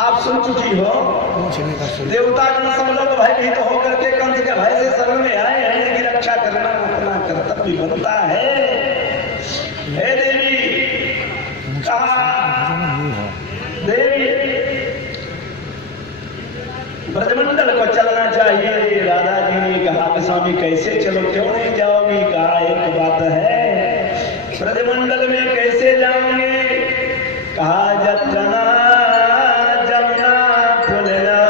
आप सुन चुकी हो देवता का सब लोग भयभीत होकर के कंस के भय से शरण में आए हैं कि रक्षा करना अपना कर्तव्य बनता है। हे देवी कहा देवी ब्रजमंडल को चलना चाहिए। राधा जी ने कहा कि स्वामी कैसे चलो, क्यों नहीं जाओगी? कहा एक बात है, ब्रजमंडल में कैसे जाओगे? कहा जतना जमुना फुलना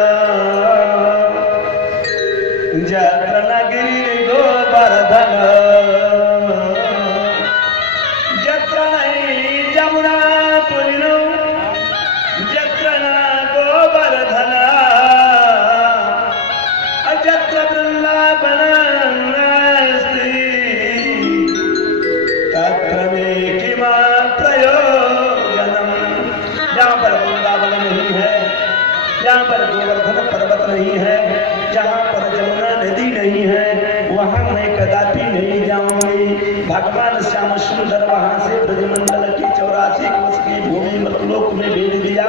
जतना गिरी गोवर्धन जतना जमुना फुलनो जतना गोवर्धन अजत्र वृंदावन तत्र में किमा प्रयोजनम। जहाँ पर वृंदावन नहीं है, जहाँ पर गोवर्धन पर्वत नहीं है, जहाँ पर जमुना नदी नहीं है, वहाँ मैं कदापि नहीं जाऊंगी। भगवान श्याम सुंदर वहाँ से ब्रजमंडल की 84 कोस की भूमि मतलोक में भेज दिया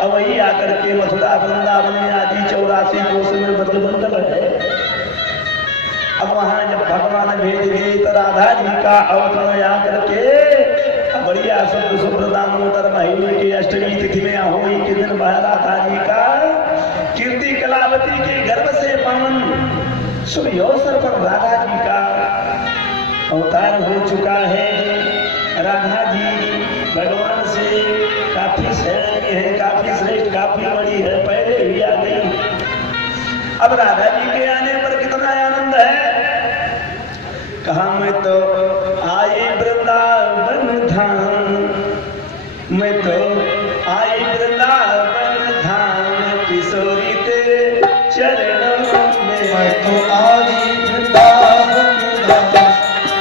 और वही आकर के मथुरा वृंदावन आदि 84 कोस में ब्रजमंडल है। अब वहाँ जब भगवान भेज दिए तो राधा जी का अवतरण आकर के बढ़िया शुद्ध शुभ्र दामोदर महीने की अष्टमी तिथि में होली के दिन राधा जी का कीर्ति कलावती के गर्भ से पावन शुभ अवसर पर राधा जी का अवतार हो चुका है। राधा जी भगवान से काफी श्रेष्ठ है, काफी श्रेष्ठ, काफी बड़ी है, पहले भी आ गई। अब राधा जी के आने पर कितना आनंद है। कहा मैं तो आई वृंदावन धाम, मैं तो आई वृंदावन धाम किशोरी तेरे चरणों में। मैं तो आई वृंदावन धाम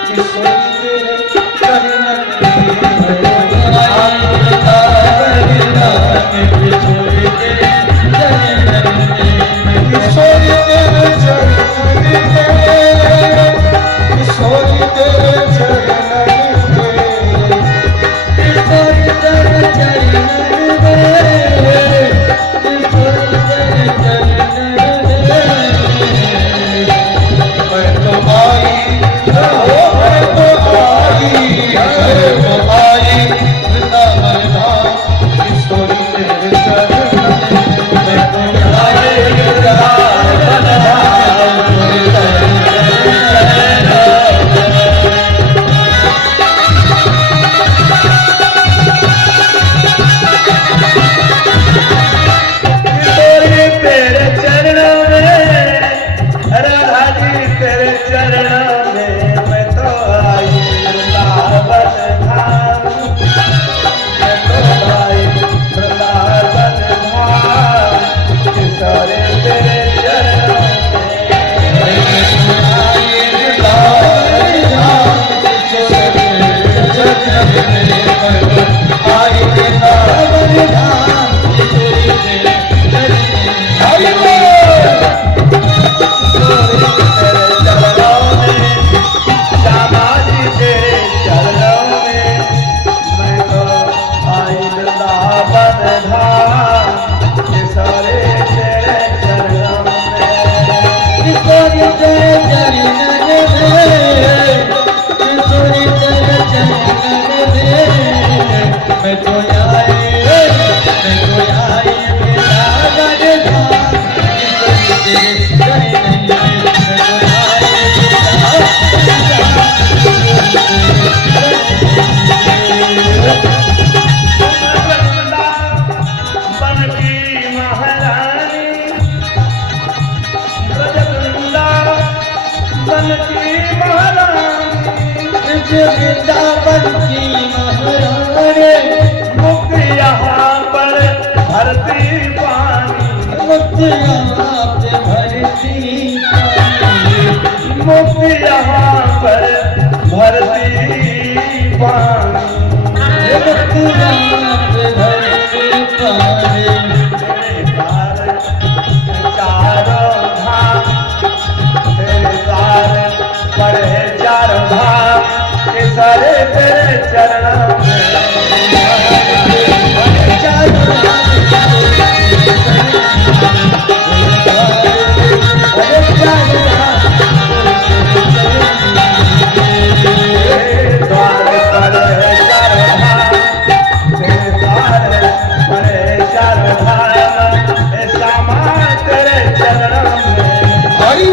किशोरी तेरे चरणों में। मैं तो आई वृंदावन धाम किशोरी तेरे चरणों में। किशोरी तेरे चरणों में, किशोरी तेरे चरणों में, किशोरी तेरे चरणों में, किशोरी तेरे चरणों में। मैं तो आई वृंदावन धाम किशोरी तेरे चरणों में। मैं तो आई वृंदावन धाम किशोरी तेरे वृंदावन की महारानी मुक्त यहाँ पर भरती पानी, मुक्त यहाँ पे भरती पानी, मुक्त यहाँ पर भरती पानी, मुक्त यहाँ पे भरती पानी। चारों धाम तेरे द्वार पर है, चारों धाम के सारे तेरे चरणों में। चारों धाम चार धाम श्यामा तेरे चरणों में हरि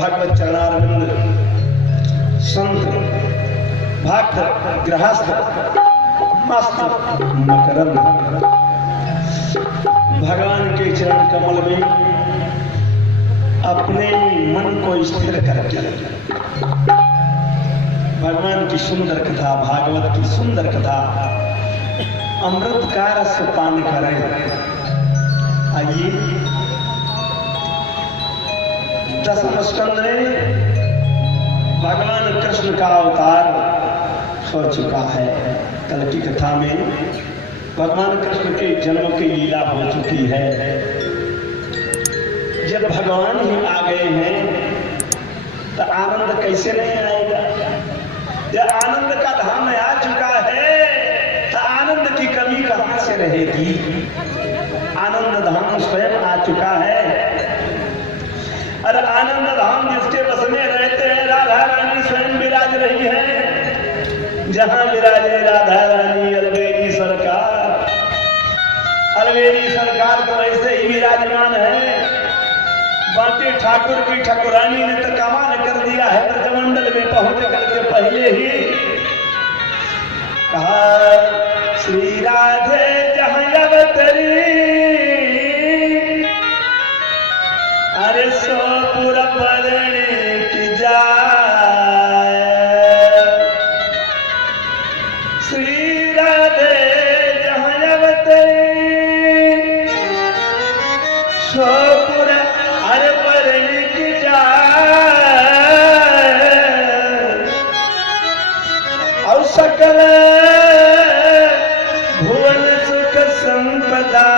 भागवत चरणारविंद संत भक्त गृहस्थ मस्त मकरंद भगवान कमल में अपने मन को स्थिर करके भगवान की सुंदर कथा, भागवत की सुंदर कथा, अमृत का रस पान करें। आइए, दसम स्कंद में भगवान कृष्ण का अवतार हो चुका है। कल की कथा में भगवान कृष्ण के जन्म की लीला हो चुकी है। जब भगवान ही आ गए हैं तो आनंद कैसे नहीं आएगा? जब आनंद का धाम आ चुका है तो आनंद की कमी कहां से रहेगी? आनंद धाम स्वयं आ चुका है। और आनंद धाम जिसके बस में रहते हैं, राधा रानी स्वयं विराज रही है। जहां विराजे राधा रानी अलवेली सरकार, अलवेली सरकार तो ऐसे ही विराजमान है। बाकी ठाकुर की ठाकुरानी ने तो कमाल कर दिया है। ब्रजमंडल में पहुंच करके पहले ही कहा, श्री राधे जहां अवतरी, अरे सोपुर पढ़ने की जाए। श्री राधे जहां अवतरी, सोपुर अरे पढ़ने की जाए। और सकल भुवन सुख संपदा,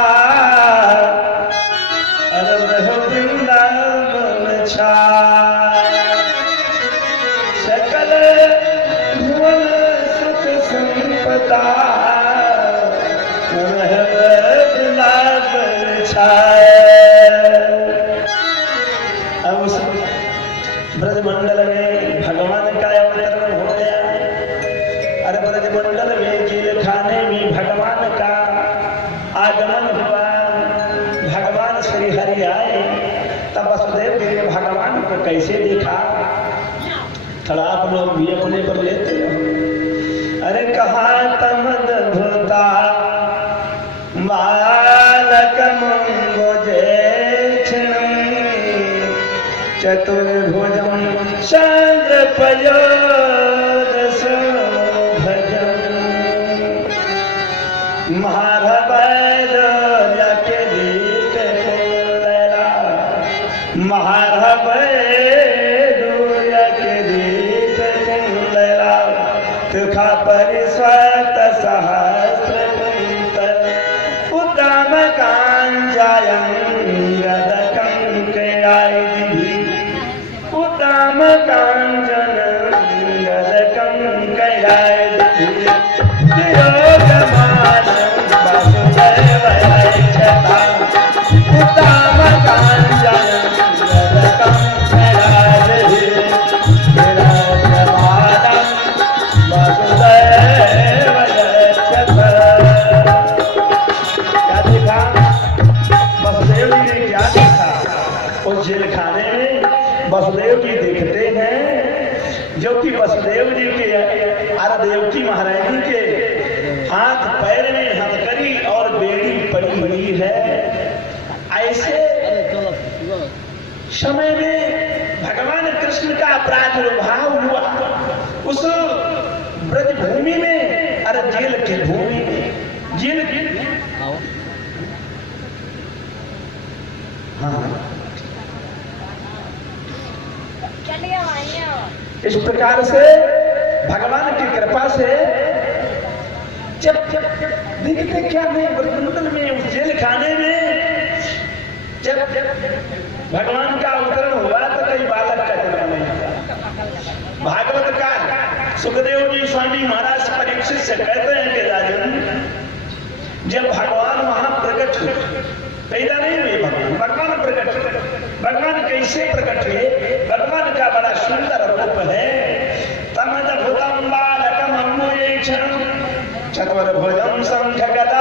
अरे रहो वृंदावन छाय। सकल भुवन सुख संपदा, रहो वृंदावन छाय। अब उस ब्रजमंडल में भगवान का अवतरण हो गया। अरे ब्रजमंडल में जेल खाने में भगवान का आगमन हुआ। भगवान श्री हरि आए। तब वसुदेव जी ने भगवान को कैसे देखा? थोड़ा आप लोग भी अपने पर लेते हो। अरे कहा तम अद्भुता बालक मंगोजे चतुर्भुजं चंद्र पयोदशो भजं। महारवैद जाके दीक कुंडला, महारवैद जाके दीक कुंडला। तुखा परिस्वत सहस्र कुंतल, उत्तम कांजायं गदकं कयायि। उत्तम कांचन गदकं कयायि। योगमानं वसुदेवैक्षता, उत्तम कांचन गदकं कयायि। योगमानं वसुदेवैक्षता। क्या देखा? वसुदेव जी ने क्या देखा? उस जेल खाने में वसुदेव जी देखते हैं, जो कि वसुदेव जी के अरे देवकी महारानी के हाथ पैर में हथकड़ी और बेड़ी पड़ी हुई है। ऐसे समय में भगवान कृष्ण का प्रादुर्भाव हुआ उस ब्रज भूमि में। अरे जेल की भूमि में, जेल की हाँ, इस प्रकार से भगवान की कृपा से जब देखते क्या है ब्रजमंडल में, उस जेल खाने में जब भगवान का अवतरण हुआ तो कई बालक का जन्म नहीं हुआ। भागवत का सुखदेव जी स्वामी महाराज परीक्षित से कहते हैं कि राजन, जब भगवान वहां प्रकट हुए, पैदा नहीं हुए भगवान प्रकट हुए। भगवान कैसे प्रकट हुए? भगवान का बड़ा सुंदर रूप है। तमद्भुतं बालकं अम्बुजेक्षं चतुर्भुजं शंखगदायुधं।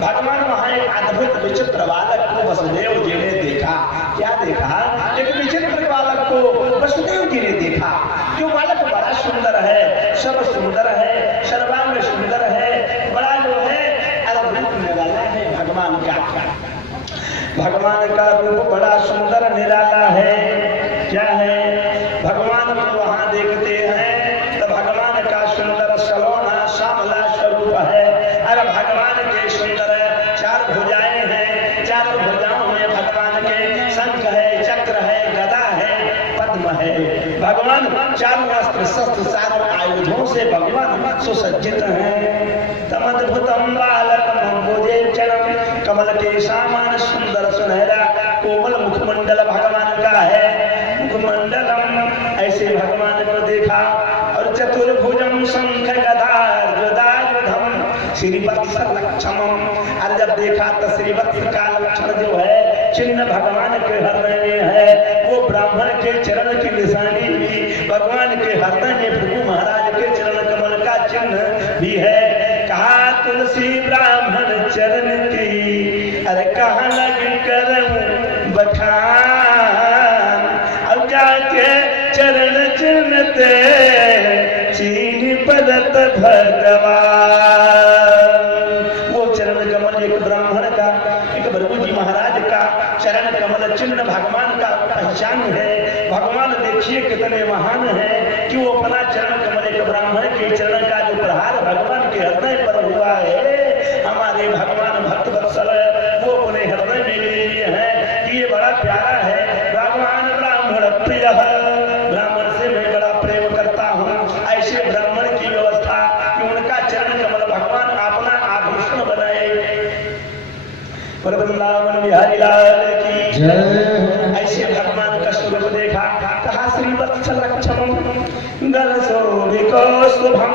भगवान वहां एक अद्भुत विचित्र बालक को वसुदेव जी ने देखा। क्या देखा? एक विचित्र बालक को वसुदेव जी ने देखा। जो बालक बड़ा सुंदर है, सब सुंदर है, सर्वांग सुंदर है, बड़ा जो है अद्भुत निराला है। भगवान भगवान का। भगवान का रूप बड़ा सुंदर निराला है। क्या है? भगवान को वहां देखते हैं तो भगवान का सुंदर सलोना श्यामला स्वरूप है। अरे भगवान के सुंदर चार भुजाएं हैं, चारों भुजाओं में भगवान के शंख है, चक्र है, गदा है, पद्म है। भगवान चारों अस्त्र शस्त्र चारों आयुधों से भगवान सुसज्जित हैं। तमद्भुतम बालकम भुजेक्षणम कमल के समान सुंदर सुनहरा कोमल मुखमंडल भगवान का है। मुखमंडलम ऐसे भगवान को देखा और चतुर्भुजम शंख गदा गदायुधम श्रीवत्स लक्षणम। अरे जब देखा तो श्रीवत्स का लक्षण जो है चिन्ह भगवान के हृदय में है, वो ब्राह्मण के चरण की निशानी भी भगवान के हृदय में भृगु महाराज के चरण कमल का चिन्ह भी है। कहा तुलसी ब्राह्मण चरण की अरे कहाँ लगी करम बखान, अब जाके चरण चिन्ह ते चीनी पदत भगवान। वो चरण कमल एक ब्राह्मण का, एक भृगु जी महाराज का चरण कमल चिन्ह भगवान का पहचान है। भगवान देखिए कितने महान है कि वो अपना चरण कमल एक ब्राह्मण के चरण का जो प्रहार भगवान के हृदय पर हुआ है, हमारे भगवान भक्त वत्सल वो अपने हृदय में ले लिए हैं कि ये बड़ा प्यारा है। भगवान ब्राह्मण प्रिय, ब्राह्मण से मैं बड़ा प्रेम करता हूँ। ऐसे ब्राह्मण की व्यवस्था कि उनका चरण कमल भगवान अपना आभूषण बनाए। पर वृंदावन बिहारी लाल की जय। ऐसे भगवान का स्वरूप देखा। कहा श्रीवत्स लक्षणम गल कौस्तुभम,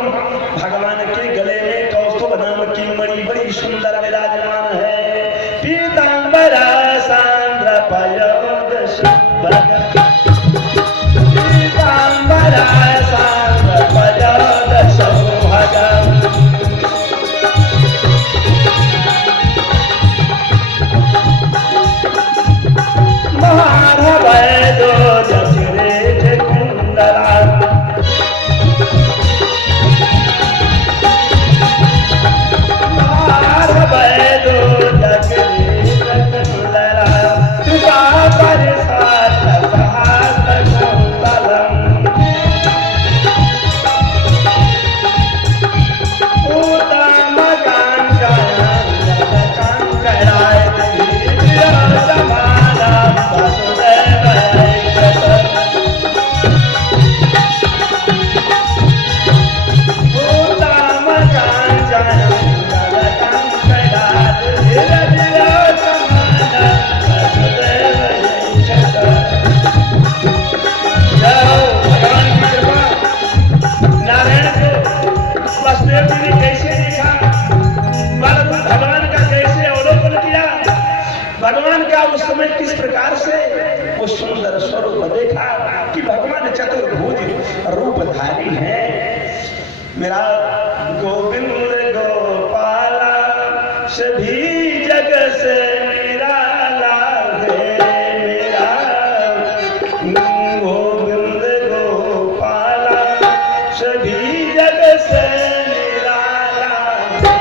भगवान के गले में कौस्तुभ नाम की मणि बड़ी सुंदर विराजमान है। पीतांबरा सांद्र पयोदश पीतांबरा सांद्र पयोदश भगवान महारवैदो जसरे कुंडला महारवैदो जसरे कुंडला कृपा परिसात सहात कुंडलम उत्तम कांचन कांकराय भगवान का उस समय किस प्रकार से वो सुंदर स्वरूप देखा कि भगवान चतुर्भुज रूपधारी है। मेरा गोविंद गोपाला सभी जग से निराला है। मेरा गोविंद गोपाला सभी जग से निराला है।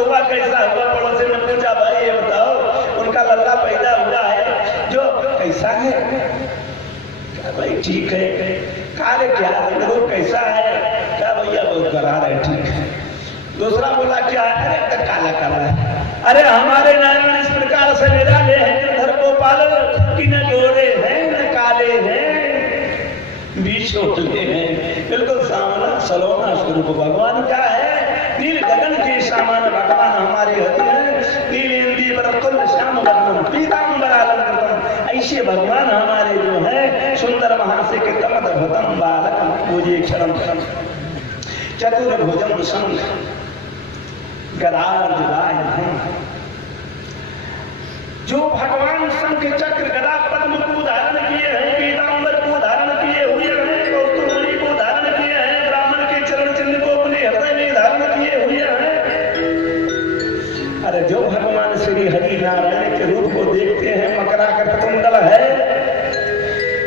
हुआ कैसा हुआ? पड़ोसी ने पूछा, भाई ये बताओ उनका लल्ला पैदा हुआ है जो कैसा है? क्या भाई ठीक है। कार्य क्या है? वो कैसा है? क्या भैया बहुत गरार है, ठीक है। दूसरा बोला क्या है? अरे तो काला काला है। अरे हमारे नारायण इस प्रकार से निराले हैं गिरधर गोपाल कि न गोरे हैं न काले हैं, बीच होते हैं, बिल्कुल सामना सलोना स्वरूप भगवान का है। नील गगन के समान भगवान हमारे हृदय हैं। नील इंदी बरकुल श्याम वर्णम पीताम्बरालंकृतम, ऐसे भगवान हमारे जो है सुंदर महासिक कमदभतम बालकम पूजे क्षरम चतुर्भुजम संग गदार जुगाय हैं। जो भगवान शंख चक्र गदा पद्म को धारण किए हैं, पीताम्बर को धारण किए हुए हैं, कौस्तुभमणि को धारण किए हैं, ब्राह्मण के चरण चिन्ह को अपने हृदय में धारण किए हुए हैं। अरे जो भगवान श्री हरि नारायण के रूप को देखते हैं, मकराकृत कुंडल है,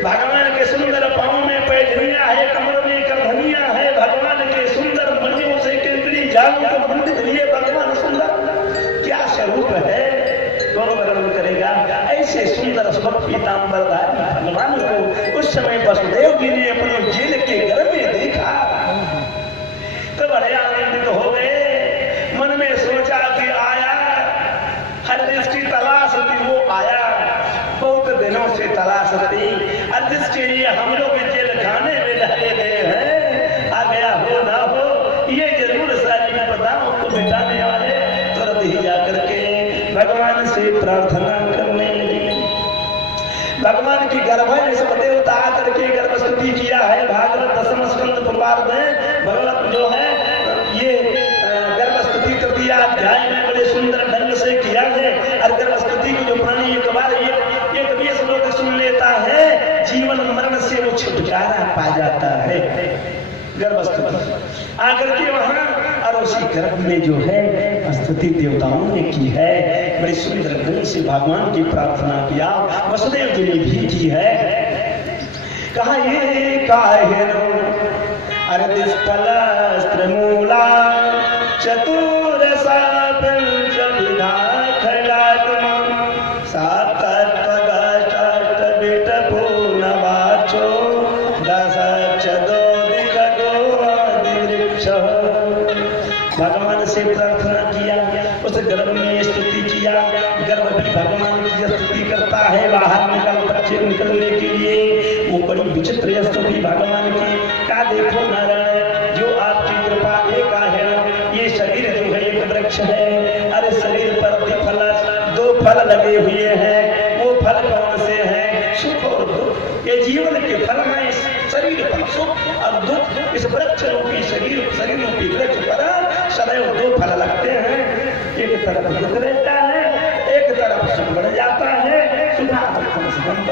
भगवान के सुंदर पांव में पैजनिया है, कमर में करधनिया है, भगवान के सुंदर मणियों से किंकरी जाल को मंडित लिए भगवान सुंदर क्या स्वरूप है, कौन वर्णन करेगा? ऐसे सुंदर स्वरूप पीताम्बरधारी भगवान को उस समय वसुदेव जी ने अपने जेल के घर में देखा तो बड़े आनंदित हो गए। मन में सोचा कि आया, हर जिसकी तलाश थी वो आया, बहुत दिनों से तलाश थी, और जिसके लिए हम लोग जेल खाने में लगे गए हैं, आ गया हो ना हो, ये जरूर सारी विपदाओं को मिटाने वाले तुरंत ही जाकर के भगवान से प्रार्थना करने लगी। भगवान की गर्भ में सब देवता आकर के गर्भ स्तुति किया है। भागवत दसम स्कंद पूर्वार्ध में भगवत जो है ये गर्भ स्तुति तृतीया अध्याय में बड़े सुंदर ढंग से किया है। और गर्भ स्तुति को जो प्राणी एक बार ये कभी श्लोक सुन लेता है, जीवन मरण से वो छुटकारा पा जाता है। गर्भ स्तुति आकर के वहां और उसी गर्भ में जो है स्तुति देवताओं ने की है। बड़ी सुंदर ढंग से भगवान की प्रार्थना किया, वसुदेव जी ने भी की है। कहा ये काहे रो अर्दिस्फलस्त्र मूला चतुर सा पंच विधा खलात्मा सातत्वगत बिटपो नवाचो दस चदो भगवान से प्रार्थना किया, उस गर्भ में स्तुति किया। गर्भ भी भगवान की स्तुति करता है, बाहर निकलने के लिए वो बड़ी विचित्र स्तुति भगवान की। का देखो नारायण, जो आपकी कृपा एक है, ये शरीर जो है एक वृक्ष है, अरे शरीर पर दो फल लगे हुए हैं, वो फल कौन से हैं? सुख और दुख। ये जीवन के फल हैं, इस शरीर पर सुख और दुख, इस वृक्ष रूपी शरीर रूपी वृक्ष पर सदैव दो फल लगते हैं। एक तरफ दुख रहता है, एक तरफ सुख बढ़ जाता है।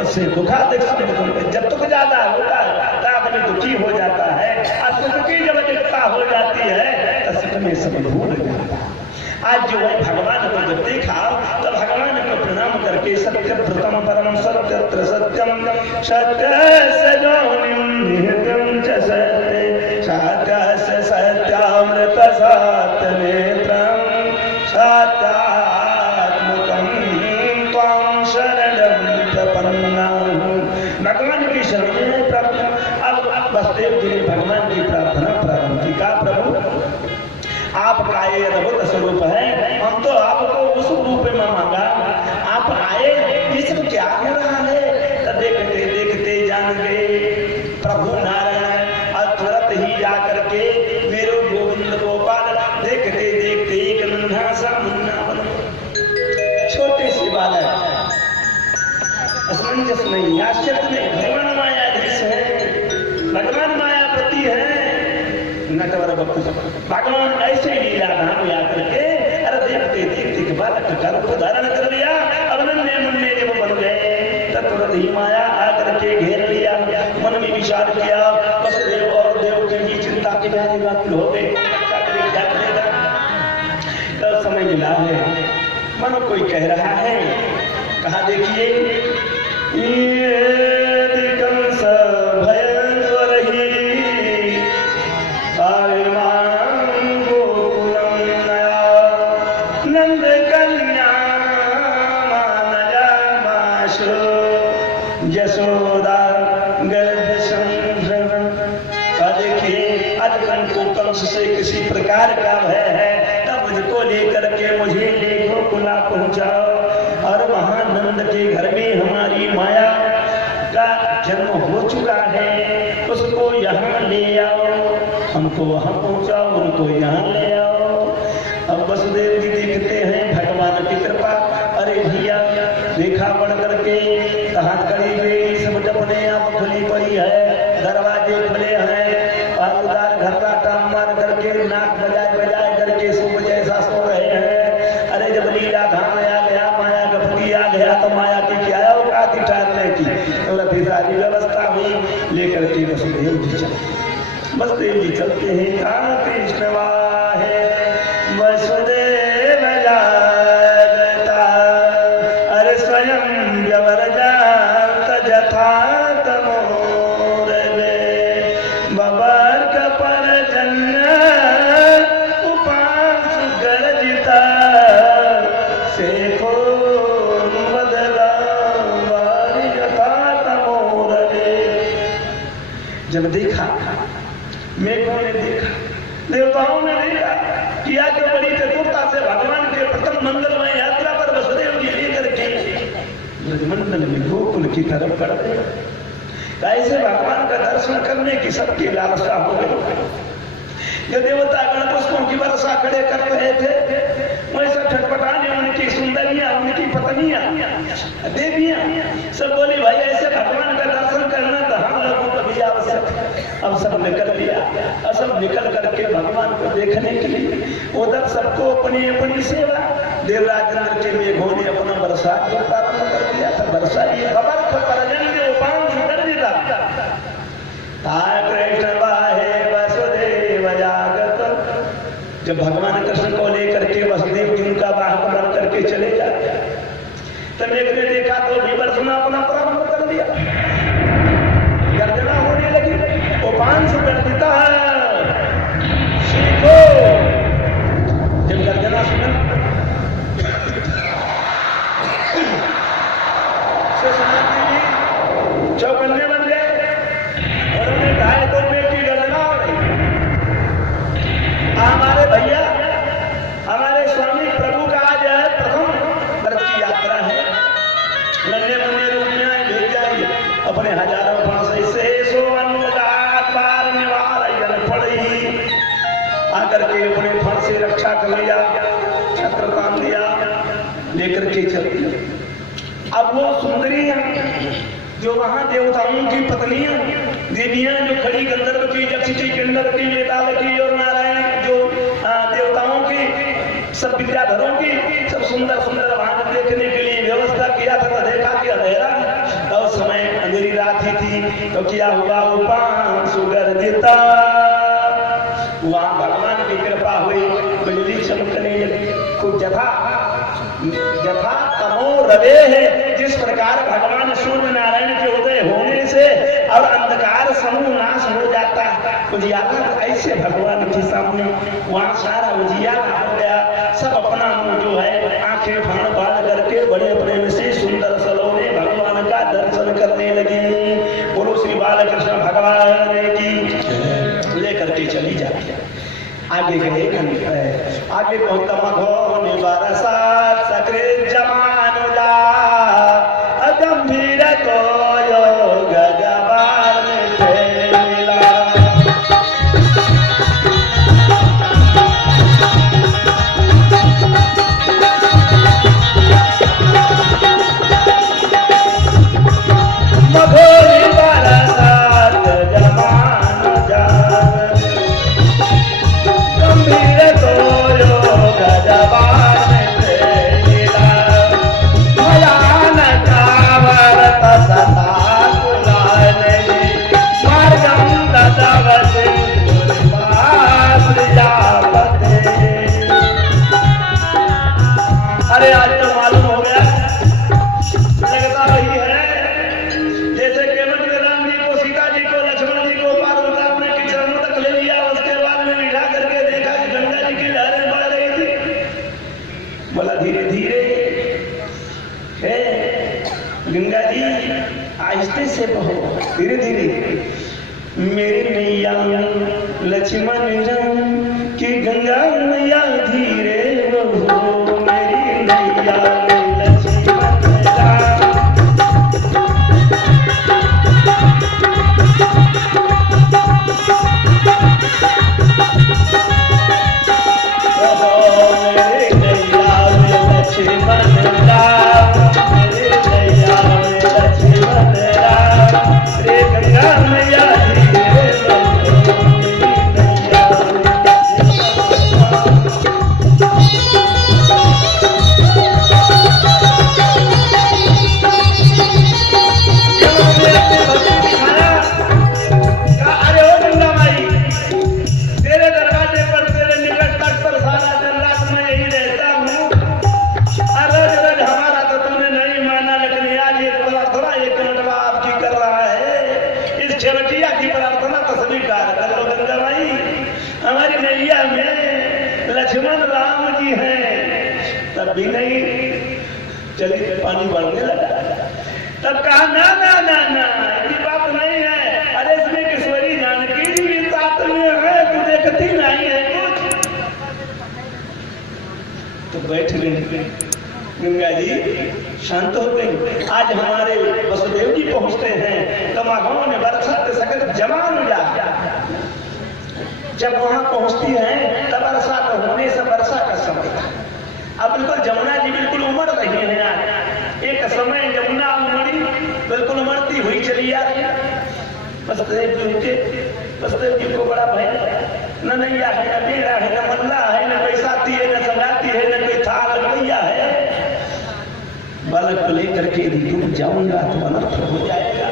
से दुखाधिक जब दुख ज्यादा होता है तो आदमी दुखी हो जाता है, और सुख की जब अधिकता हो जाती है तो सुख में सब भूल जाता है। आज जो है भगवान को जब देखा तो भगवान को प्रणाम करके सत्य प्रथम परम सत्यत्र सत्यम सत्य सजोनिम च सत्य सत्य सत्यामृत सत्य नेत्रम सत्यात्मकम त्वां शरणं प्रपन्नाहं। भगवान की शरण में प्रार्थना। अब वसुदेव जी ने भगवान की प्रार्थना प्रारंभ की। का प्रभु आपका ये अद्भुत स्वरूप है, हम तो आपको उस रूप में मांगा, आप आए, ये सब क्या हो रहा है? तो देखते देखते जान गए प्रभु नारायण, और तुरंत ही जाकर के मेरे गोविंद गोपाल देखते देखते एक नन्हा सा मुन्ना बन, छोटे से बालक, असमंजस नहीं, आश्चर्य नहीं, भगवान मायाधीश है, भगवान मायापति है, नटवर भगवान ऐसे लीला धाम आकर के अरे देखते देखते के बालक का रूप धारण कर लिया। अब नन्हे मुन्ने जब बन गए तब तुरंत ही माया आकर के घेर लिया। मन में विचार किया, वसुदेव और देव के भी चिंता की जाने बात हो गई, क्या करेगा? तब समय मिला है, मन कोई कह रहा है, कहा देखिए करके मुझे देखो कुला पहुंचाओ और महानंद के घर में हमारी माया का जन्म हो चुका है, उसको यहाँ ले आओ, हमको वहां पहुंचाओ, उनको यहाँ ले आओ। अब वसुदेव जी देखते हैं भगवान की कृपा, अरे भैया देखा पढ़ करके कहा कड़ी गई, सब अपने आप खुली पड़ी है, दरवाजे खुले हैं और उदार घर का काम मार करके नाक बजाए बजाए करके सुख जैसा सो रहे हैं। अरे जब लीला धाम आ गया, माया का पति आ गया तो माया की क्या औकात ठहरने की, तो सारी व्यवस्था हुई लेकर के वसुदेव जी चले। वसुदेव जी चलते हैं, कहा कृष्ण वाहे वसुदेव जागता, अरे स्वयं व्यवर जात जथा तमोर वे, बबर कपर जन्य उपांश गर्जिता, सेखो बदला वारी जथा तमोर वे। जब देखा, मेघों ने देखा, देवताओं ने देखा किया कि बड़ी चतुरता से भगवान के प्रथम मंगलमय यात्रा पर वसुदेव जी लेकर के ब्रजमंडल में गोकुल की तरफ कर गए। ऐसे भगवान का दर्शन करने की सबकी लालसा हो गई। जो देवता गण पुष्पों की वर्षा खड़े कर रहे थे, वैसा छटपटाने उनकी सुंदरियां, उनकी पत्नियां, देवियां सब बोली भाई ऐसे भगवान का दर्शन करना तो हम लोगों को भी आवश्यक। अब सब निकल लिया और सब निकल करके भगवान को देखने के लिए उधर सबको अपनी अपनी सेवा। देवराज इंद्र के मेघों ने अपना वर्षा प्रारंभ कर दिया था। वर्षा ये खबर पर्जन्य उपांश गर्जिता, कृष्ण वाहे वसुदेव जागत। जब भगवान कृष्ण को लेकर के वसुदेव जी उनका वाहक बन करके चले जाते, तब एक ने देखा तो भी वर्षना अपना प्रारंभ कर दिया, गर्जना होने लगी, उपांश गर्जिता सीखो। जब गर्जना सुना चौकन्ने बन गए, उन्होंने कहा तो की गर्जना हो रही। हमारे भैया, हमारे स्वामी प्रभु का आज है प्रथम व्रत की यात्रा है, नन्हे मुन्ने रुपया भेज जाइए अपने हजारों फांसे से सो अनुदार निवार पड़ी आकर के अपने फण से रक्षा कर लिया, छत्र तान दिया, लेकर के चल दिया। अब वो सुंदरियां जो वहां देवताओं की पत्नियां, देवियां जो खड़ी गंधर्व की, यक्ष की, किन्नर की, वेताल की और नारायण जो देवताओं की, सब विद्याधरों की, सब सुंदर सुंदर वहां देखने के लिए व्यवस्था किया था। तो देखा कि अंधेरा और समय अंधेरी रात ही थी, तो क्या हुआ उपांश गर्जिता, वहां भगवान की कृपा हुई, बिजली चमकने लगी। कुछ जथा तमो रवे है, जिस प्रकार भगवान सूर्य नारायण के उदय होने से और अंधकार समूह नाश हो जाता है, उजियारा ऐसे भगवान के सामने वहां सारा उजियारा हो गया। सब अपना मुंह जो है आंखें फाड़ फाड़ करके बड़े प्रेम से सुंदर सलोने भगवान का दर्शन करने लगी। बोलो श्री बालकृष्ण भगवान की, लेकर के चली जाती है। आगे गए, आगे गौतम घोने बरसा सकृत जमानुजा, गंभीर तो योग जबान फैला। मघोरी बरसात जमानुजा, गंभीर तो योग जबान फैला। भयानक आवरत सदा कुलाने, मार्गम ददवत गुरुपास जापते। अरे आज तो मालूम हो गया, लगता वही है जैसे केवल राम जी को, सीता जी को, लक्ष्मण जी को पार्वती ने के चरणों तक ले लिया, उसके बाद में बिठा करके देखा कि गंगा जी की लहरें बढ़ रही थी। बोला धीरे धीरे गंगा जी आहिस्ते से बहो, धीरे धीरे। मेरी मैया लक्ष्मण की गंगा मैया धीरे बहो, तब भी नहीं चली, पानी बढ़ने लगा। तब कहा ना ना ना ना, ऐसी बात नहीं है, अरे इसमें किशोरी जानकी जी भी साथ में है, तू देखती नहीं है कुछ। तो बैठ गई गंगा जी, शांत हो गई। आज हमारे वसुदेव जी पहुंचते हैं, तमागाओं ने बरसात सकल जवान हो जाता। जब वहां पहुंचती है तब वर्षा का होने से वर्षा का समय था। अब बिल्कुल जमुना जी बिल्कुल उमड़ रही है। आज एक समय जमुना उमड़ी, बिल्कुल उमड़ती हुई चली आ रही। वसुदेव जी को बड़ा भय, न नैया है, न बेड़ा है, न मल्ला है, न बैसाती है, न संगाती है, न कोई थाल गैया है। बालक को लेकर के डूब जाऊंगा तो अनर्थ हो जाएगा।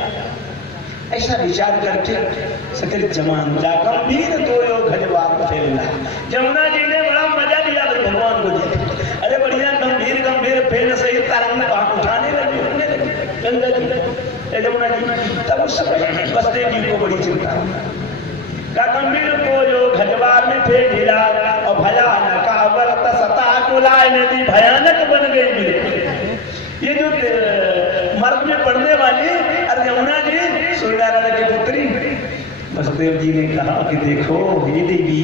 ऐसा विचार करके सकल जमान जा गंभीर दोयो घजवार फैलना। जमुना जी ने बड़ा मजा लिया भगवान को देख। अरे बढ़िया गंभीर गंभीर फैल सही तरंग बात उठाने लगी, उठने लगी गंगा जी, जमुना जी। तब उस समय वसुदेव जी को बड़ी चिंता का गंभीर दोयो घजवार में फेंक हिला और भयानक अवरत सता कुलाय नदी भयानक बन गई। ये जो मर्द में पड़ने वाली अरे यमुना जी सूर्यनारायण की पुत्री। वसुदेव जी ने कहा कि देखो हे देवी,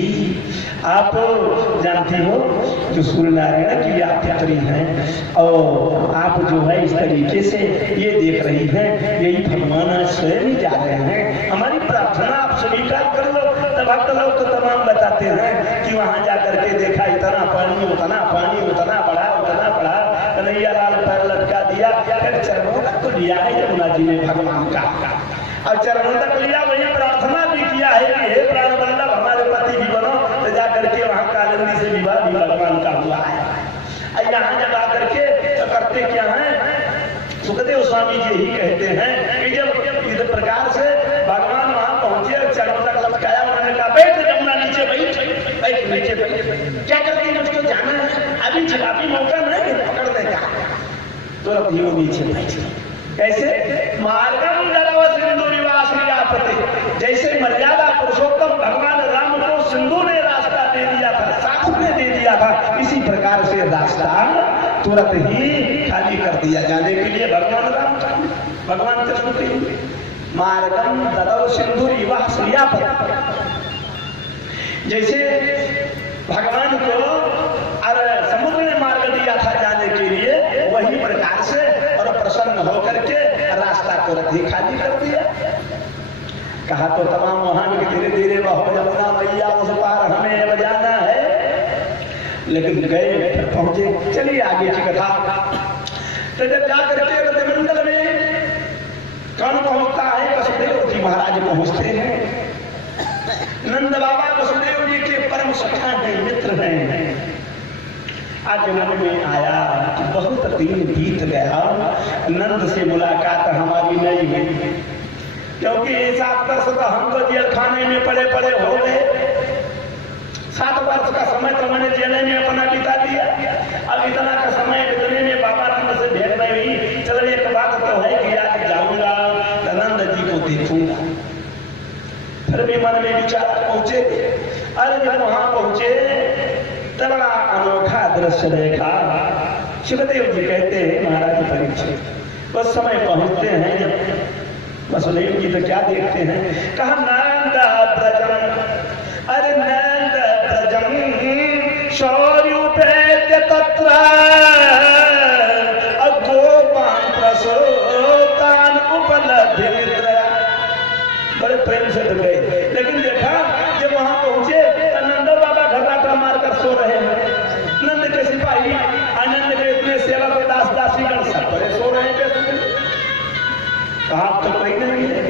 आप जानती हो जो सूर्यनारायण की आप पुत्री हैं और आप जो है इस तरीके से ये देख रही हैं, यही भगवान स्वयं जा रहे हैं। हमारी प्रार्थना आप स्वीकार कर लो। तब भक्त लोग तो तमाम बताते हैं कि वहां जाकर के देखा इतना पानी उतना पानी, उतना बढ़ा उतना बढ़ा, कन्हैया लाल पैर लटका दिया, फिर चरणों तक तो लिया है यमुना जी ने भगवान का। और चरणों तक लिया, वही प्रार्थना भी किया है कि हे प्राण वल्लभ हमारे पति भी बनो। तो जाकर के वहां कालिंदी से विवाह भी भगवान का हुआ है। यहाँ जब आकर के तो करते क्या है, सुखदेव स्वामी जी यही कहते हैं कि जब इस प्रकार से भगवान वहां पहुंचे, चरणों तक लटकाया, उन्होंने कहा बैठ जमुना नीचे, बैठ नीचे बैठ। क्या करती मुझको जाना है, अभी जवाबी मौका नहीं पकड़ने का। तो अब वो नीचे बैठ गई। कैसे मार्गम जलव सिंधु विवास क्रियापति, जैसे मर्यादा पुरुषोत्तम भगवान राम को सिंधु ने रास्ता दे दिया था, साधु ने दे दिया था, इसी प्रकार से रास्ता तुरंत ही खाली कर दिया जाने के लिए भगवान राम का, भगवान कृष्ण। मार्गम दलव सिंधु विवास क्रियापति, जैसे भगवान को समुद्र ने मार्ग दिया था जाने के लिए, वही प्रकार से और प्रसन्न होकर के रास्ता तुरंत ही खाली कर दिया। कहा तो तमाम वहां के धीरे धीरे बहो जमुना मैया उस पार हमें बजाना है, लेकिन गए फिर पहुंचे। चलिए आगे की कथा। तो जब जाकर के रतमंडल में कौन पहुंचता है, वसुदेव जी महाराज पहुंचते हैं। नंद बाबा वसुदेव जी के परम सखा हैं, मित्र हैं। आज मन में आया कि बहुत दिन बीत गया, नंद से मुलाकात हमारी नहीं हुई, क्योंकि 7 वर्ष तो हम तो जेल खाने में पड़े पड़े हो गए। 7 वर्ष का समय तो मैंने जेल में अपना बिता दिया। अब इतना का समय बितने में बाबा नंद से भेंट नहीं हुई। चलो एक बात तो है कि आज जाऊंगा तो नंद जी को देखूंगा। फिर भी मन में विचार पहुंचे। अरे जब वहां पहुंचे तब बड़ा अनोखा दृश्य देखा। शिवदेव जी कहते हैं महाराज परीक्षित, उस समय पहुंचते हैं जब वसुदेव जी तो क्या देखते हैं, कहा नंद ब्रजम, अरे नंद ब्रजम शौर्युपेत्य तत्र गोपान प्रसूतान उपलब्धि निद्रा। बड़े प्रेम से तो गए, लेकिन देखा जब वहां पहुंचे तो नंदो बाबा घबराहट मारकर सो रहे हैं। नंद के सिपाही, आनंद के इतने सेवक दास दासीगण सब बड़े सो रहे हैं। कहा तो कोई नहीं है।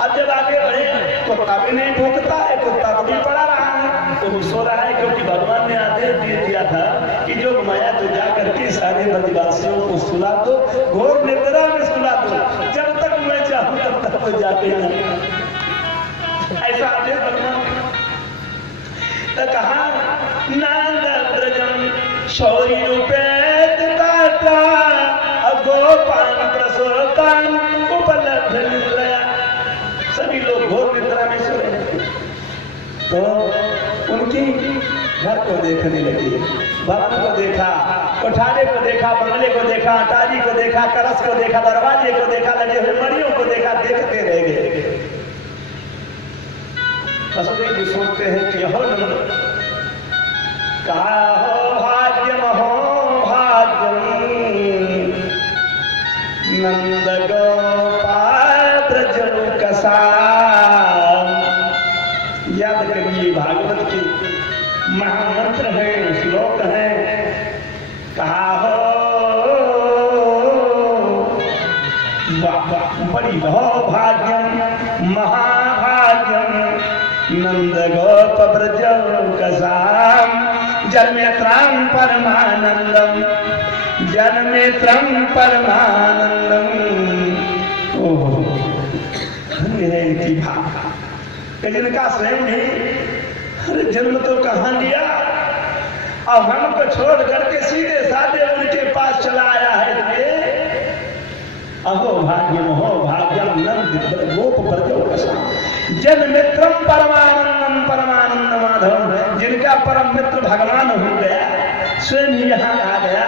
अब जब आगे बढ़े, कुत्ता भी नहीं भूखता है, कुत्ता तो भी पड़ा रहा है, तो भी सो रहा है, क्योंकि भगवान ने आदेश दे दिया था कि जो माया तो जा करके सारे ब्रजवासियों को सुला दो, घोर निद्रा में सुला दो, जब तक मैं चाहूं तब तक तो जाते नहीं। ऐसा आदेश भगवान। तो कहा नंद ब्रजम शौर्य रूपेत गोपान प्रसूतान उपलब्ध निद्रा। सभी लोग घोर निद्रा में सो रहे हैं। तो उनकी घर को देखने लगे, भवन को देखा, कोठारे को देखा, बंगले को देखा, अटारी को देखा, कलश को देखा, दरवाजे को देखा, लगे हुए मड़ियों को देखा, देखते रह गए। वसुदेव जी सोचते हैं कि हो नंद, कहा हो भाग्यम नंद गोपाल ब्रजऊ कसा। याद करिए भागवत के महामंत्र है, श्लोक है। कहा हो बड़ी भाग्यम महाभाग्यम नंद गोप ब्रजऊ कसाम जन्मेत्रं परमानंदम जन्मेत्रं परमानंदम। ओह धन्य है इनकी भाग, जिनका स्वयं ही अरे जन्म तो कहाँ लिया और हमको छोड़ करके सीधे साधे उनके पास चला आया है। अहो भाग्यम हो भाग्यम नंद गोप ब्रजो कसाम जन्मेत्रम परमानंदम परमानंद माधव, जिनका परम मित्र भगवान हो गया, स्वयं ही यहाँ आ गया।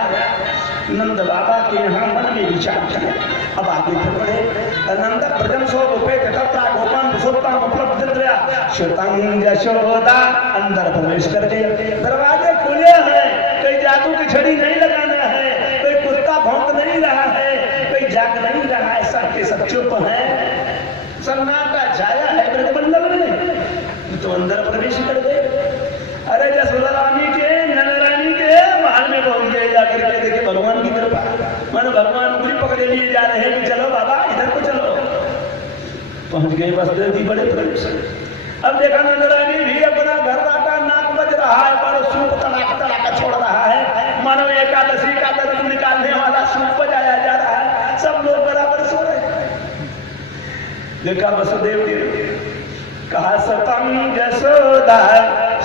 नंद बाबा के यहाँ मन में विचार किया। अब आगे फिर पढ़े नंद ब्रजम सो रूपे तत्रा गोपान सोपान उपलब्ध दया श्वेतांग यशोदा अंदर प्रवेश कर गए। दरवाजे खुले हैं, कोई जादू की छड़ी नहीं लगाना है, कोई कुत्ता भौंक नहीं रहा है, कोई जाग नहीं रहा है, सबके सब चुप है, सन्नाटा छाया है ब्रजमंडल में। तो अंदर प्रवेश कर गए। अरे यशोदा रानी के नंदरानी के महल में पहुंच गए। जाकर के देखे भगवान की कृपा, मन भगवान पूरी पकड़े लिए जा रहे हैं कि चलो बाबा इधर को चलो। पहुंच गए वसुदेव जी बड़े प्रवेश। अब देखा नंदरानी भी अपना घर राटा नाक बज रहा है, बड़ो सूप तड़ाक तड़ाका छोड़ रहा है, मानो एकादशी का दर्द निकालने वाला सूप बजाया जा रहा है, सब लोग बराबर सो रहे। देखा वसुदेव जी, कहा सतम यशोदा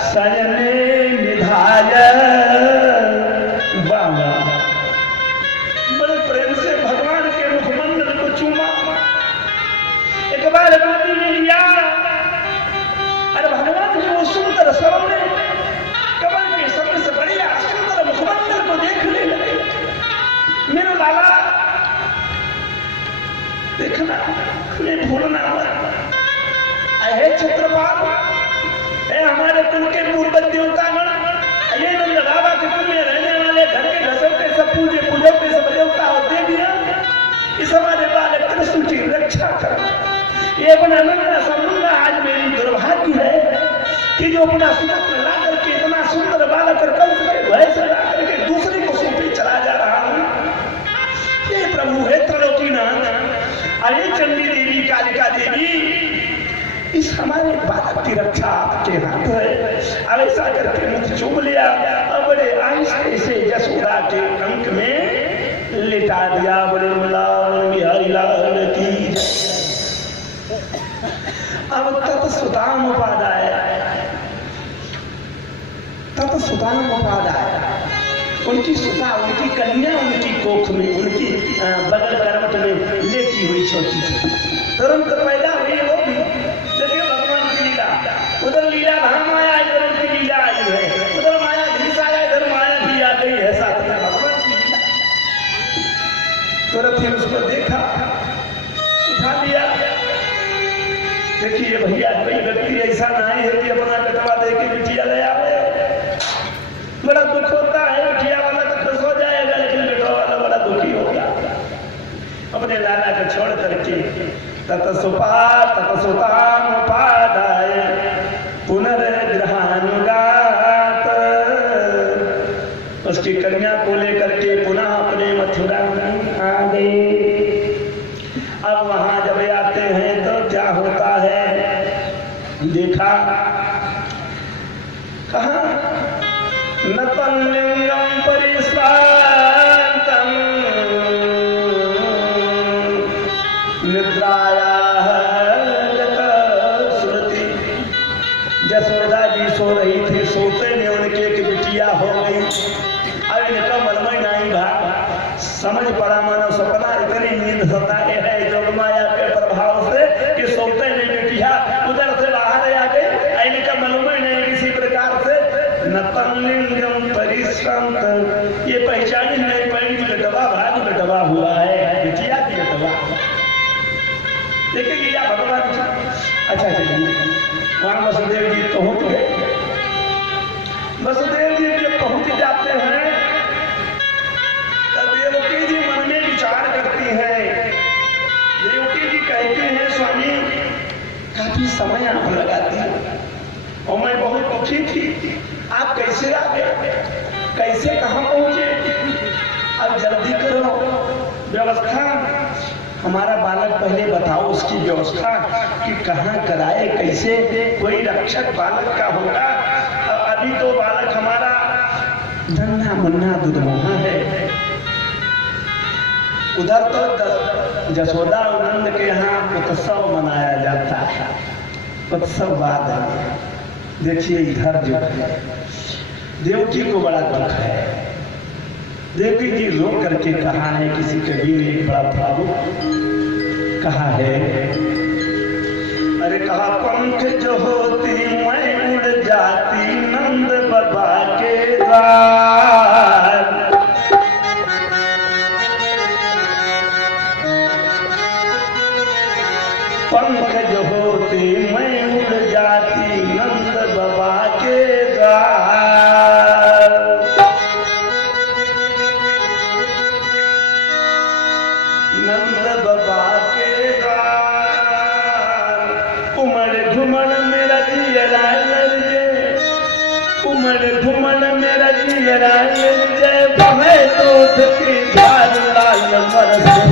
सजने निधाय। बाबा बड़े प्रेम से भगवान के मुखमंडल को चूमा, एक बार गोदी में लिया। अरे भगवान के वो सुंदर सरोने कमल के सबसे बढ़िया सुंदर मुखमंडल को देखने लगे। मेरा लाला देखना नहीं भूलना, हे छत्रपाल, हे हमारे कुल के पूर्व देवतागण, ये नंद बाबा के कुल में रहने वाले घर के घसोटे सब पूजे पूजोटे सब देवता और देवियां, इस हमारे बालक कृष्ण की रक्षा कर। ये अपना नंदा समुंदा आज मेरी दुर्भाग्य है कि जो अपना सुंदर ला करके इतना सुंदर बालक कर सके भय से ला करके दूसरे को सौंपे चला जा रहा हूं। ये प्रभु है त्रिलोकीनाथ, अरे चंडी देवी कालिका देवी, इस हमारे बालक की रक्षा आपके हाथ है। अब ऐसा करके मुझे चूम लिया और बड़े आहिस्ते से यशोदा के अंक में लिटा दिया। बड़े बिहारी लाल की। अब तत्सुताम उपाध्याय, तत्सुताम उपाध्याय, उनकी सुता, उनकी कन्या उनकी कोख में, उनकी बगल करवट में लेटी हुई छोटी सी तुरंत पैदा हुई। वो भी देखिए भगवान की लीला, उधर लीला धाम आया, इधर उनकी लीला आई है, उधर माया धीस आया, इधर माया भी आ गई है। साथ में भगवान की लीला। तुरंत ही उसको देखा, उठा लिया। देखिए भैया कोई व्यक्ति ऐसा नहीं है कि अपना कटवा दे के बिटिया ले आवे। बड़ा दुख होता है, बिटिया वाला तो खुश हो जाएगा, लेकिन बेटा वाला बड़ा दुखी होगा। अपने लाला को छोड़ करके ततसुतामुपादाय पुनर्ग्रहानुगात, उसकी कन्या को लेकर के पुनः अपने मथुरा में आ गए। अब वहां जब आते हैं तो क्या होता है, देखा कहा नतलिंगम परिस्वांतम निद्राया स्मृति। यशोदा जी सो रही थी, सोते में उनके एक बिटिया हो गई। अब इनका मनमय नहीं भाग समझ पड़ा, मानो सपना इतनी नींद सताए है जोग माया के प्रभाव से कि सोते में बिटिया उधर से बाहर आ गई। इनका मनमय नहीं किसी प्रकार से। नतलिंगम परिश्रम संत ये पहचान ही नहीं पाई कि बेटवा भाग बेटवा हुआ है, बिटिया की बेटवा। देखिए क्या भगवान। अच्छा चलिए, वहां वसुदेव जी पहुंच गए। वसुदेव जी जब पहुंच जाते हैं तब देवकी जी मन में विचार करती हैं। देवकी जी कहती हैं स्वामी काफी समय आप लगाती हैं और मैं बहुत दुखी थी, आप कैसे आ गए, कैसे कहाँ पहुंचे, अब जल्दी करो व्यवस्था। हमारा बालक पहले बताओ उसकी व्यवस्था कि कहाँ कराए, कैसे, कोई रक्षक बालक का होगा। अभी तो बालक हमारा नन्हा मुन्ना दुधमुहा है। उधर तो जसोदा और नंद के यहाँ उत्सव मनाया जाता है, उत्सव बाद है। देखिए इधर जो है देवकी को बड़ा दुख है। देवकी जी रो करके कहा है, किसी कवि ने एक बड़ा भावुक कहा है, अरे कहा पंख जो होती मैं उड़ जाती नंद बाबा के द्वार। पंख जो होती मैं उड़ जाती नंद बाबा के द्वार। नंद बाबा के द्वार उमड़ घुमड़ मेरा जियरा लगे, उमड़ घुमड़ मेरा जियरा लगे, बहे दूध की धार लाल बरसों।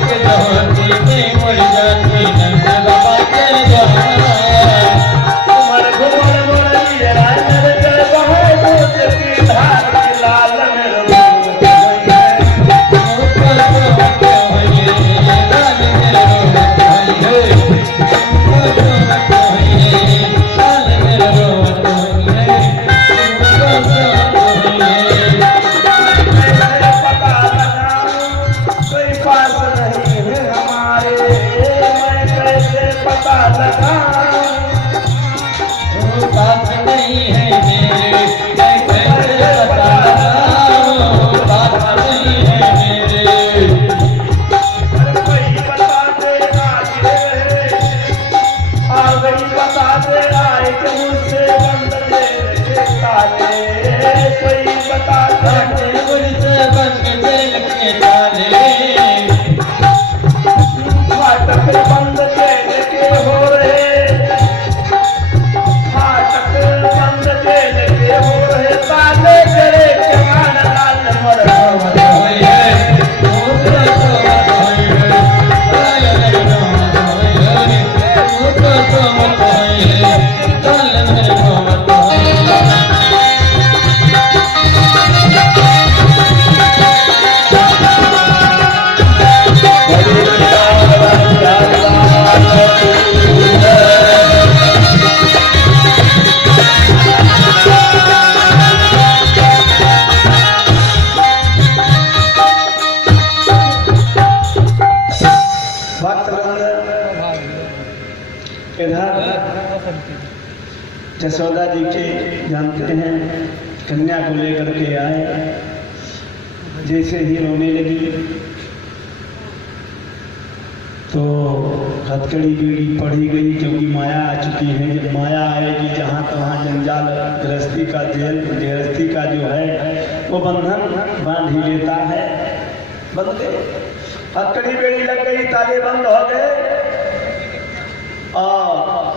के ज्योति में मुड़ जाती नंद बाबा के द्वार। उमर घुमर मुरलिया नर बहे दूध की धार की लाल में रोग है। कोई पास नहीं है हमारे, मैं कैसे पता लगाऊं? बात नहीं है मेरे, मैं कैसे बता लगाऊं? बात नहीं है मेरे। कोई बता दे आए, आ गई बता दे आए कि मुझसे बंद जेल के ताले। कोई बता दे मुझसे बंद जेल के ताले। फाटक बंद जेल के हो रहे, फाटक बंद जेल के हो रहे, ताले तेरे के मान लाल मर जसोदा जी के जानते हैं कन्या को लेकर के आए, जैसे ही रोने लगी तो हथकड़ी बीड़ी पढ़ी गई, क्योंकि माया आ चुकी है। जब माया आएगी जहाँ तहाँ जंजाल, गृहस्थी का जेल, गृहस्थी का जो है वो बंधन बांध ही लेता है। बंद गए, हथकड़ी बेड़ी लग गई, ताले बंद हो गए और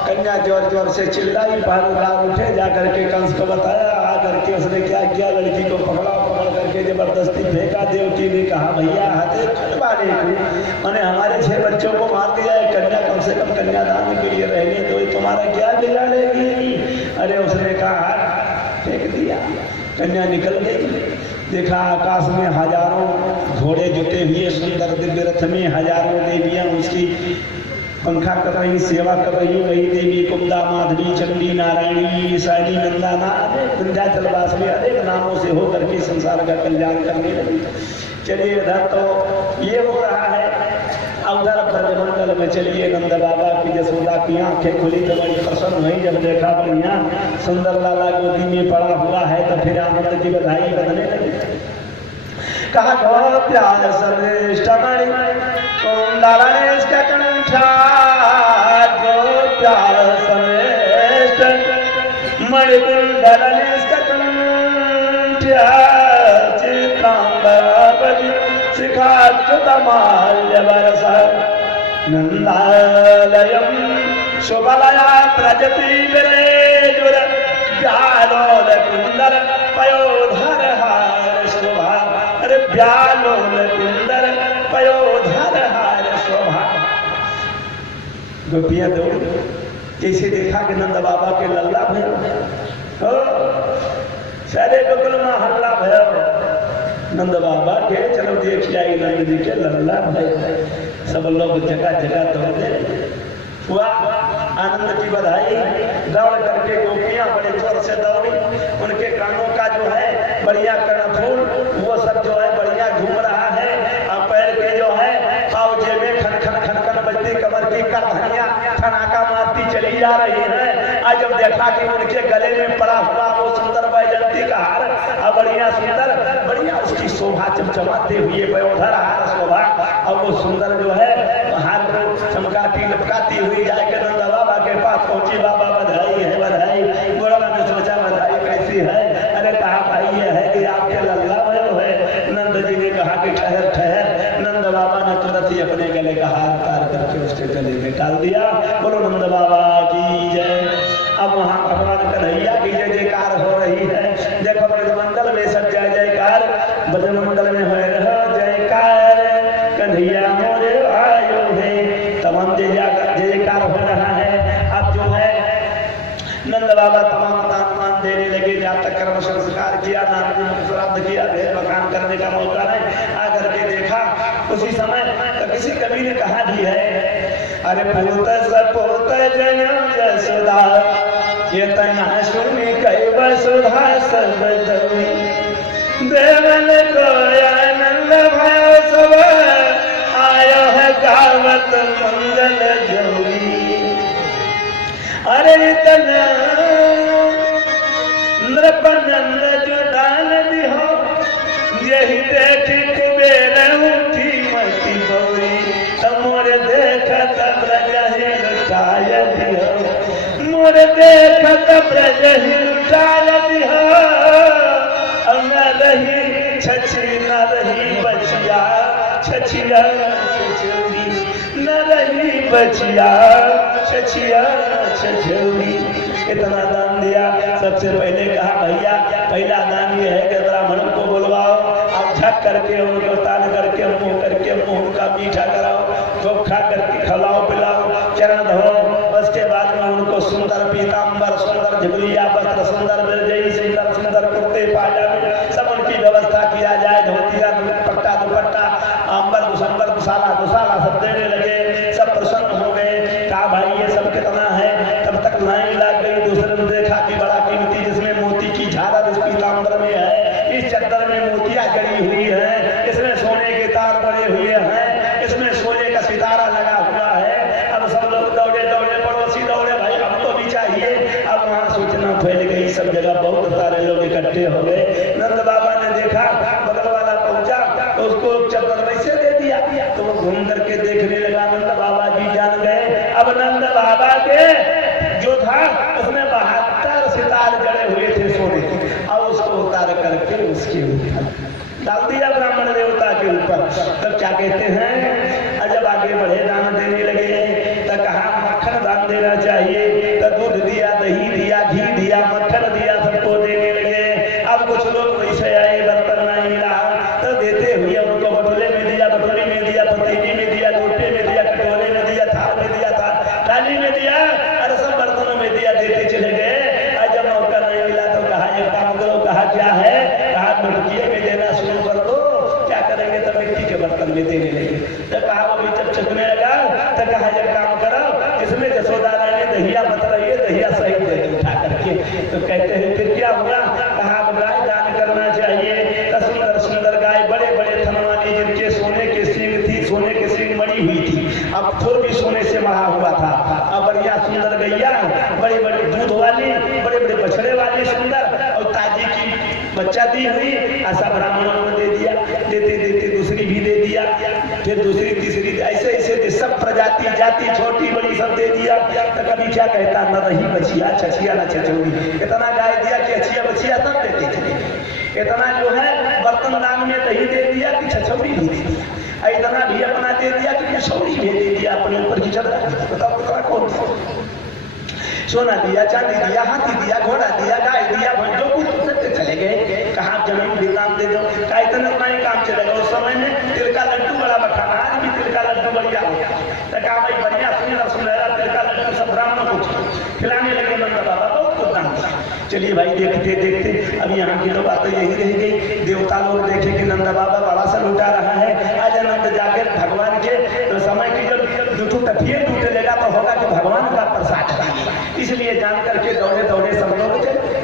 कन्या जोर जोर से चिल्लाई। पहरेदार उठे, जाकर के कंस को बताया, आकर के उसने क्या किया, लड़की को पकड़ा, पकड़ करके जबरदस्ती फेंका। देवकी ने कहा भैया हाथे वाले मैंने हमारे 6 बच्चों को मार दिया है, कन्या कम से कम कन्यादान के लिए रहने दो, तुम्हारा क्या बिगाड़ेगी? अरे उसने कहा फेंक दिया, कन्या निकल गई। देखा आकाश में हजारों घोड़े जुटे हुए सुंदर दिव्य रथ में हजारों देवियां उसकी पंखा कर रही, सेवा कर रही। वही देवी कुंदा, माधवी, चंडी, नारायणी, ईशानी, नंदाना, विंध्याचल वासनी अनेक नामों से होकर के संसार का कल्याण करने लगी। चलिए इधर तो ये हो रहा है, उधर ब्रजमंडल में चलिए नंद बाबा की जसोदा की आंखें खुली तो बड़ी प्रसन्न हुई। जब देखा बढ़िया सुंदर लाला गोदी में पड़ा हुआ है तो फिर आनंद की बधाई बदलने लगी। कहा गो प्यार श्रेष्ठ लाला ने इसका कंठा, गो प्यार श्रेष्ठ मणिकुंडल ने इसका कंठा, चित्रांगद शिखाच्युतमाल्य बरस नंदालयम शुभलया प्रजति विरेजुर व्यालोल कुंदर पयोधर हार शोभा। अरे व्यालोल कुंदर पयोधर हार शोभा। गोपियां दौड़ी, कैसे देखा कि नंद बाबा के लल्ला भयो हो, सारे गोकुल में हल्ला भयो। नंद बाबा के चलो देख आई नंद जी के लल्ला भयो। सब लोग जगह जगह दौड़े, हुआ आनंद की बधाई। दौड़ करके गोपियां बड़े जोर से दौड़ी, उनके कानों का जो है बढ़िया कर्णफूल वो सब जो है बढ़िया घूम रहा है। और पैर के जो है पाउजे में खन खन खन खन बजती कमर की कहानियां ठनाका मारती चली जा रही है। आज जब देखा कि उनके गले में पड़ा हुआ वो सुंदर वैजयंती का हार, और बढ़िया सुंदर बढ़िया उसकी शोभा चमचमाते हुए वयोधर हार शोभा, और वो सुंदर जो है हार को चमकाती लपकाती हुई जाके नंद बाबा के पास पहुंची। बाबा बधाई है बधाई। गोरा ने सोचा बधाई कैसी है? अरे कहा भाई ये है कि आपके लल्ला भयो है। नंद जी ने कहा कि ठहर ठहर। नंद बाबा ने तुरंत ही अपने गले का हार उतार करके उसके गले में डाल दिया। बोलो नंद बाबा की जय। अब वहां भगवान कन्हैया की जय जयकार हो रही है। देखो ब्रजमंडल में सब जय जयकार, ब्रजमंडल में हो रहा जयकार। कन्हैया मोरे जय जयकार हो रहा है। अब जो है नंद बाबा तमाम दान मान देने लगे, जहाँ तक कर्म संस्कार किया, नाम श्राद्ध किया, भेद मकान करने का मौका नहीं। आकर के देखा उसी समय तो किसी कवि ने कहा भी है, अरे पूत सपूत जनम जसुदा ये तना सुनी कई वसुधा सब देवन को आनंद भयो सब आयो है गावत मंगल जोड़ी। अरे इतना नृपनंद जो दान दिहो यही देख कुबेर उठी मती बौरी मोर देखत ब्रज ही लुटाय दिहो मोर देखत ब्रज ही लुटाय दिहो न रही छछी न रही बचिया छछिया छछौरी न रही बचिया छछिया छछौरी। इतना दान दिया। सबसे पहले कहा भैया पहला दान ये है कि ब्राह्मणों को बुलवाओ, आप झक करके उनको तान करके मुंह का मीठा कराओ, चोखा करके खिलाओ पिलाओ, चरण धो। उसके बाद में उनको सुंदर पीताम्बर, सुंदर झिबरिया वस्त्र, सुंदर मिर्जई, सुंदर सुंदर कुर्ते पाजामे सब उनकी व्यवस्था किया जाए। धोतिया पट्टा दुपट्टा अंबर दुसंबर दुसाला दुसाला सब देने लगे। सब प्रसन्न हो गए। कहा भाई ये सब कितना है? तब तक लाइन लग गई। दूसरे ने देखा कि बड़ा कीमती जिसमें मोती की झालर इस पीताम्बर में है, इस चद्दर में मोतियां जड़ी हुई है, इसमें सोने के तार पड़े हुए हैं, इसमें सोने का सितारा लगा हुआ है। अब सब लोग दौड़े दौड़े, पड़ोसी दौड़े, भाई हमको भी चाहिए। अब वहाँ सूचना फैल गई, सब जगह बहुत सारे लोग इकट्ठे हो गए। नंद बाबा ने देखा, बगल वाला पहुंचा तो उसको चद्दर वैसे दे दिया। तो वो घूम करके देखने लगा। नंद बाबा जी जान गए। अब नंद बाबा के जो था उसमें 72 सितार जड़े हुए थे सोने के, और उसको उतार करके उसके ऊपर डाल दिया ब्राह्मण देवता के ऊपर। तब क्या कहते हैं, जब आगे बढ़े दान देने लगे तो कहा मक्खन दान देना चाहिए। तो दूध दिया, दही दिया, घी दिया, मक्खन दिया, सबको देने लगे। अब कुछ लोग वैसे आए, बर्तन नहीं मिला तो देते हुए उनको बटोले में दिया, बटोरी में दिया, पतीली में दिया, लोटे में दिया, कटोरे में दिया, थाल में दिया, थाली में दिया, और सब बर्तनों में दिया, देते चले गए। और जब मौका नहीं मिला तो कहा एक काम करो। कहा क्या है? कहा मटकिए में देना शुरू कर दो। क्या करेंगे? तो मिट्टी के बर्तन में देने लगे। तो कहा वो भी जब चखने लगा तो कहा एक काम करो, इसमें जसोदा रानी दहिया बत रही है, दहिया सही दे उठा करके। तो कहते हैं फिर क्या हुआ? कहा गाय दान करना चाहिए। तो सुंदर सुंदर गाय, बड़े बड़े थन वाली, जिनके सोने के सींग थी, सोने के सींग मड़ी हुई थी, अब थोर भी सोने से मढ़ा हुआ था। अब बढ़िया सुंदर गैया, बड़े बड़े दूध वाली, बड़े बड़े बछड़े वाली सुंदर, और ताजी की बच्चा दी हुई। ऐसा ब्राह्मणों को दे दिया। देते देते दूसरी भी दे दिया, फिर दूसरी तीसरी, ऐसे ऐसे सब प्रजाति जाति छोटी बड़ी सब दे दिया। तो कभी क्या कहता, न रही बचिया छछिया न छछौरी। इतना गाय दिया कि अच्छिया बचिया तब देते थे। इतना जो है बर्तन दान में दही दे दिया कि छछौरी भी दे दिया। इतना भी अपना दे दिया कि छछौरी भी दे दिया अपने ऊपर की चढ़ा। बताओ कितना कौन सोना दिया, चांदी दिया, हाथी दिया, घोड़ा दिया, गाय दिया, जो कुछ चले गए। कहा जमीन भी दाम दे दो। कहा इतना ही काम चलेगा। उस समय में तिल का लड्डू बड़ा बखाना, आज भी तिल का लड्डू बढ़िया होता है। कहा भाई बढ़िया सुनहरा सुनहरा तिल का लड्डू सब ब्राह्मणों को खिलाने लगे। नंद बाबा बहुत कुछ दाम दिया। चलिए भाई देखते देखते अब यहाँ की तो बात यही रह गई। देवता लोग देखे कि नंद बाबा बड़ा सा लुटा रहा है। आज नंद जाके भगवान के तो समय की जब जुटू टठिए टूटे लेगा तो होगा कि भगवान का प्रसाद है। इसलिए जान करके दौड़े दौड़े सब लोग चले।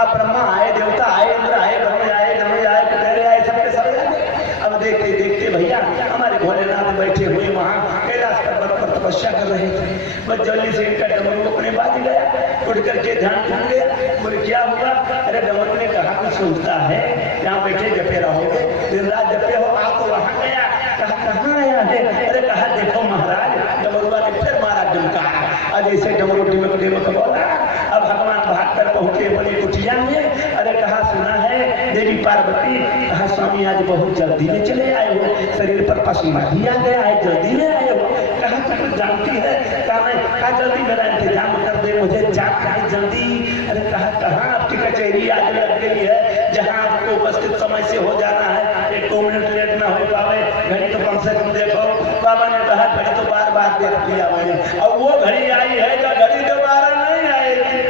अब ब्रह्मा आए, देवता आए, इंद्र आए, वरुण आए, गरुड़ आए, कुबेर आए, सबके सब आए। अब देखते देखते भैया हमारे भोलेनाथ बैठे हुए वहाँ कैलाश पर्वत पर तपस्या कर रहे थे। बस जल्दी से इनका डमरू अपने बाज गया, उठ करके ध्यान टूट गया। बोले क्या हुआ? अरे डमरू ने कहा कुछ सोचता है, यहाँ बैठे जपे रहोगे, दिन रात जपे हो। आप तो वहाँ गया। कहा कहाँ आया है? अरे कहा देखो महाराज, डमरुआ ने फिर मारा डुमकारा। आज ऐसे डमरू टिमक टिमक बोला। अब भगवान भाग कर पहुंचे बड़ी कुटिया में। अरे कहा सुना है देवी पार्वती? कहा स्वामी आज बहुत जल्दी में चले आए हो, शरीर पर पसीना भी आ गया है, जल्दी में आए हो। कहा तुम जानती है? कहा जल्दी मेरा इंतजाम कर दे, मुझे जाना है जल्दी। अरे कहा कहाँ? आपकी कचहरी आज लग गई है, जहाँ आपको उपस्थित समय से हो जाना है। 1-2 मिनट लेट ना हो पावे, घड़ी तो कम से कम देखो। बाबा ने कहा घड़ी तो बार बार देख लिया मैंने। और वो घड़ी आई है जो घड़ी दोबारा नहीं आएगी।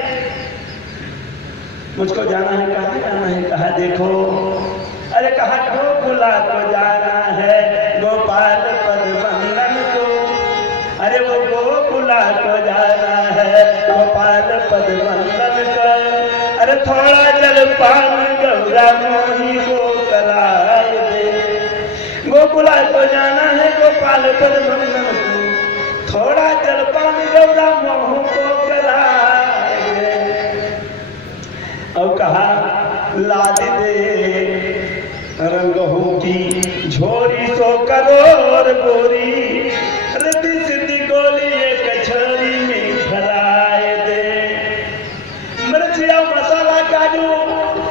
मुझको जाना है, कहाँ जाना है? कहा देखो, अरे कहा गोकुला को जाना है, गोपाल पद वंदन को। अरे वो गोकुला को जाना है, गोपाल पद वंदन को। अरे थोड़ा जलपान गौरा मोही को कराए दे। गोकुला को जाना है, गोपाल पद वंदन को। थोड़ा जलपान गौरा मोह को कराए दे। और कहा लाद दे रंगों की झोरी सो करोड़ गोरी। रिद्धि सिद्धि गोली एक छोरी में भराए दे। मिर्चिया मसाला काजू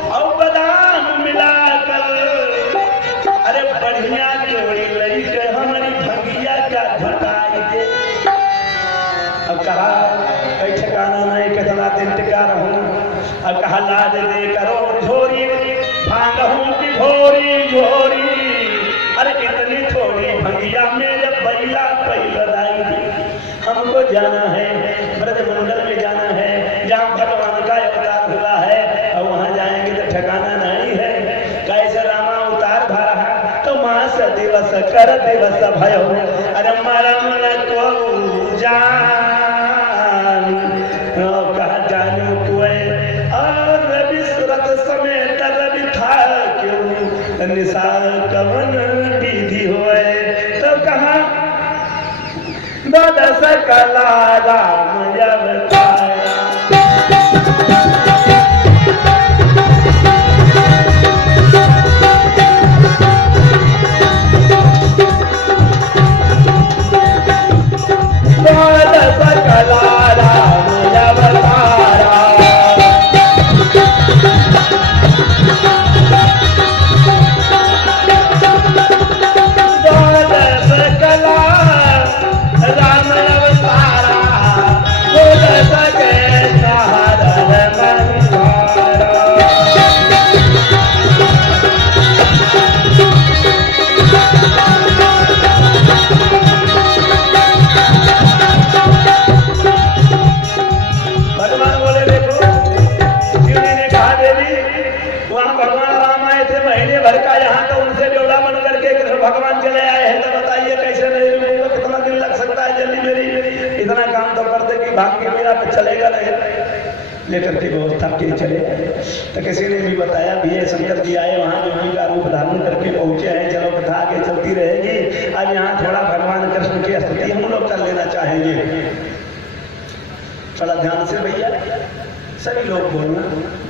और बादाम मिलाकर। अरे बढ़िया जोड़ी लड़ी के हमारी भंगिया का झटाई दे। अब कहा कई ठिकाना नहीं, कितना दिन टिका रहूं। अब कहा लाद दे करोड़ झोरी, भांगहूं की भोरी झोरी। अरे इतनी थोड़ी भंगिया मेरे बैला पैलाई। हमको जाना है, ब्रजमंडल में जाना है, जहाँ भगवान का अवतार हुआ है। और वहां जाएंगे तो ठिकाना नहीं है। कैसे रामा अवतार भरा तो मास दिवस कर दिवस भयो। अरे मरम न को जान कहा जानू कुए। और रवि सूरत समेत रवि था क्यों निशान कवन विधि होए। तो कहा द्वादश कला राम अवतारा। द्वादश कला राम अवतारा। द्वादश कला राम अवतारा। द्वादश के सहारण महिमारा। भगवान बोले देखो, शिव जी ने कहा देवी वहां भगवान राम आए थे महीने भर का, यहाँ तो उनसे डोला बन करके कृष्ण भगवान चले आए हैं। तो बताइए कैसे नहीं रुकेगा, कितना दिन लग सकता है? जल्दी मेरी इतना काम तो करते कि भाग के मेरा तो चलेगा नहीं। लेकर के व्यवस्था के चले। तो किसी ने भी बताया भी ये शंकर जी आए वहां जोगी का रूप धारण करके पहुंचे हैं। चलो कथा आगे चलती रहेगी। अब यहाँ थोड़ा भगवान कृष्ण की स्तुति हम लोग कर लेना चाहेंगे। थोड़ा ध्यान से भैया सभी लोग बोलना।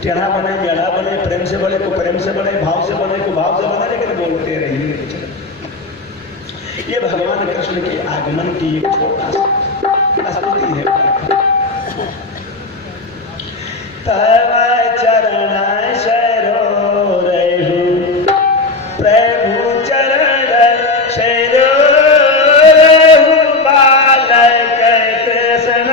टेढ़ा बने, मेढ़ा बने, प्रेम से बोले को प्रेम से बने, भाव से बने को भाव से बने, लेकिन बोलते रहिए। ये भगवान कृष्ण के आगमन की एक छोटा सा स्तुति है। तव चरण शरो रहु, प्रभु चरण शरो रहु। बालक कृष्ण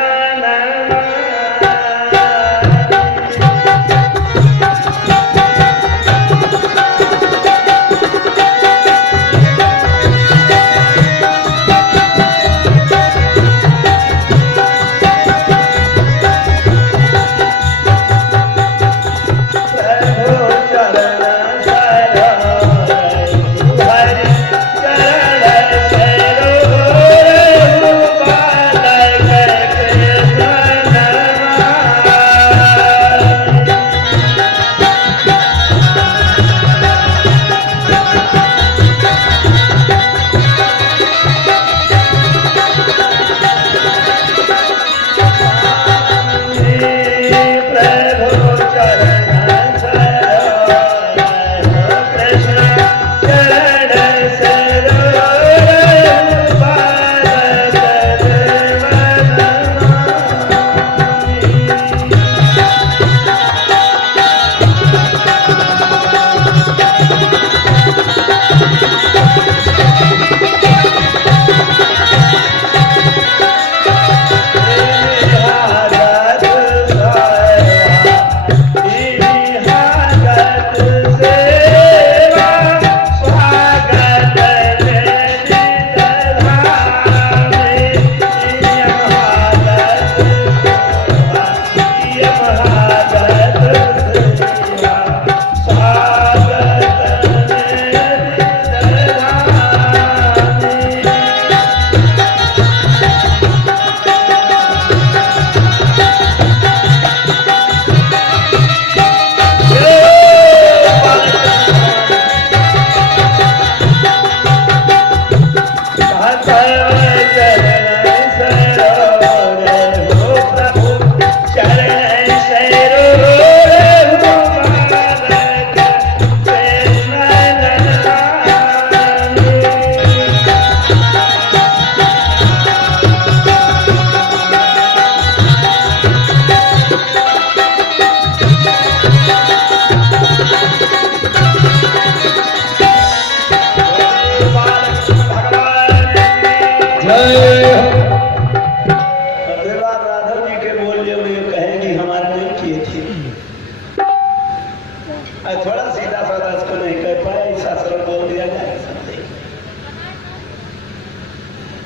थोड़ा सीधा साधा इसको नहीं कह पाए, ऐसा सरल बोल दिया जाए।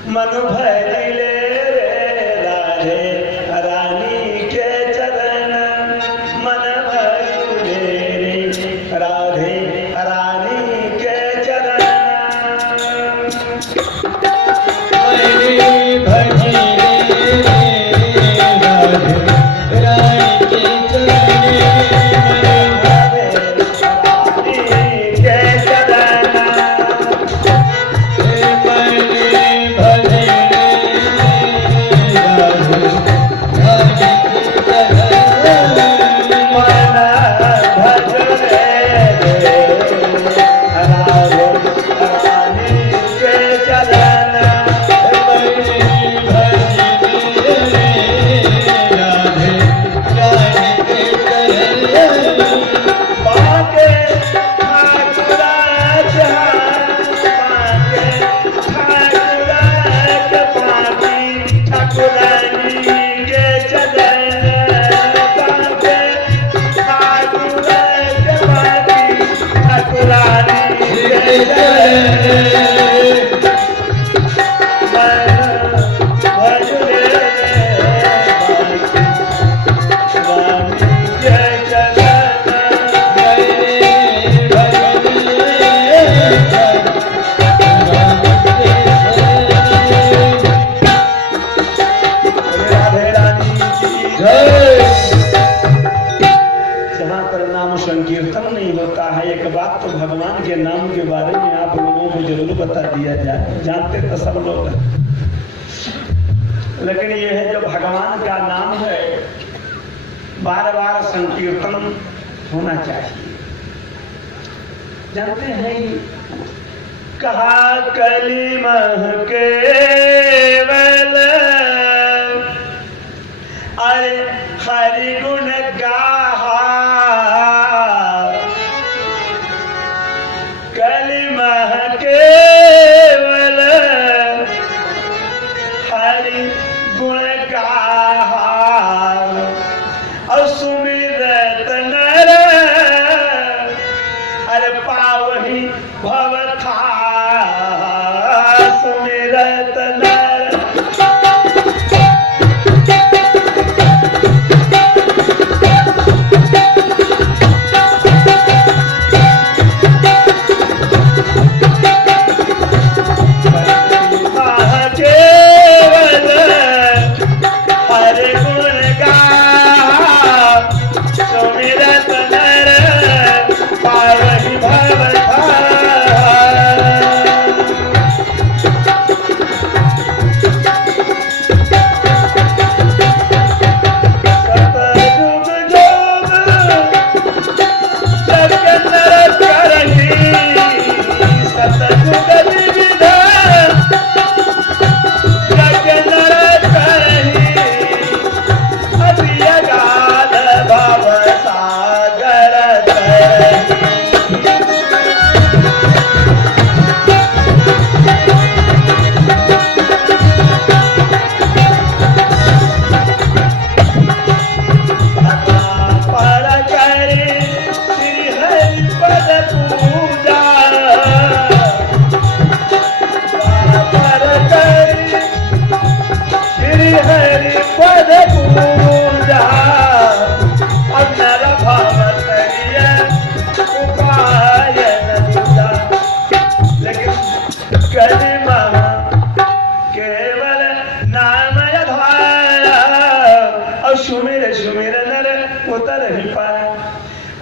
मन भरी ले राधे रानी के चरण, मन भरी ले राधे रानी के चरण। संकीर्तन नहीं होता है, एक बात तो भगवान के नाम के बारे में आप लोगों को जरूर बता दिया जाए। जानते तो सब लोग, लेकिन यह है जो भगवान का नाम है बार बार संकीर्तन होना चाहिए। जानते हैं कहा कलिमह केवल अरे हरि गुण गाहा, कलिमह केवल हरि गुण गाहा, और सुमिरत नर अरे पावहि भव था, सुमिरत नर।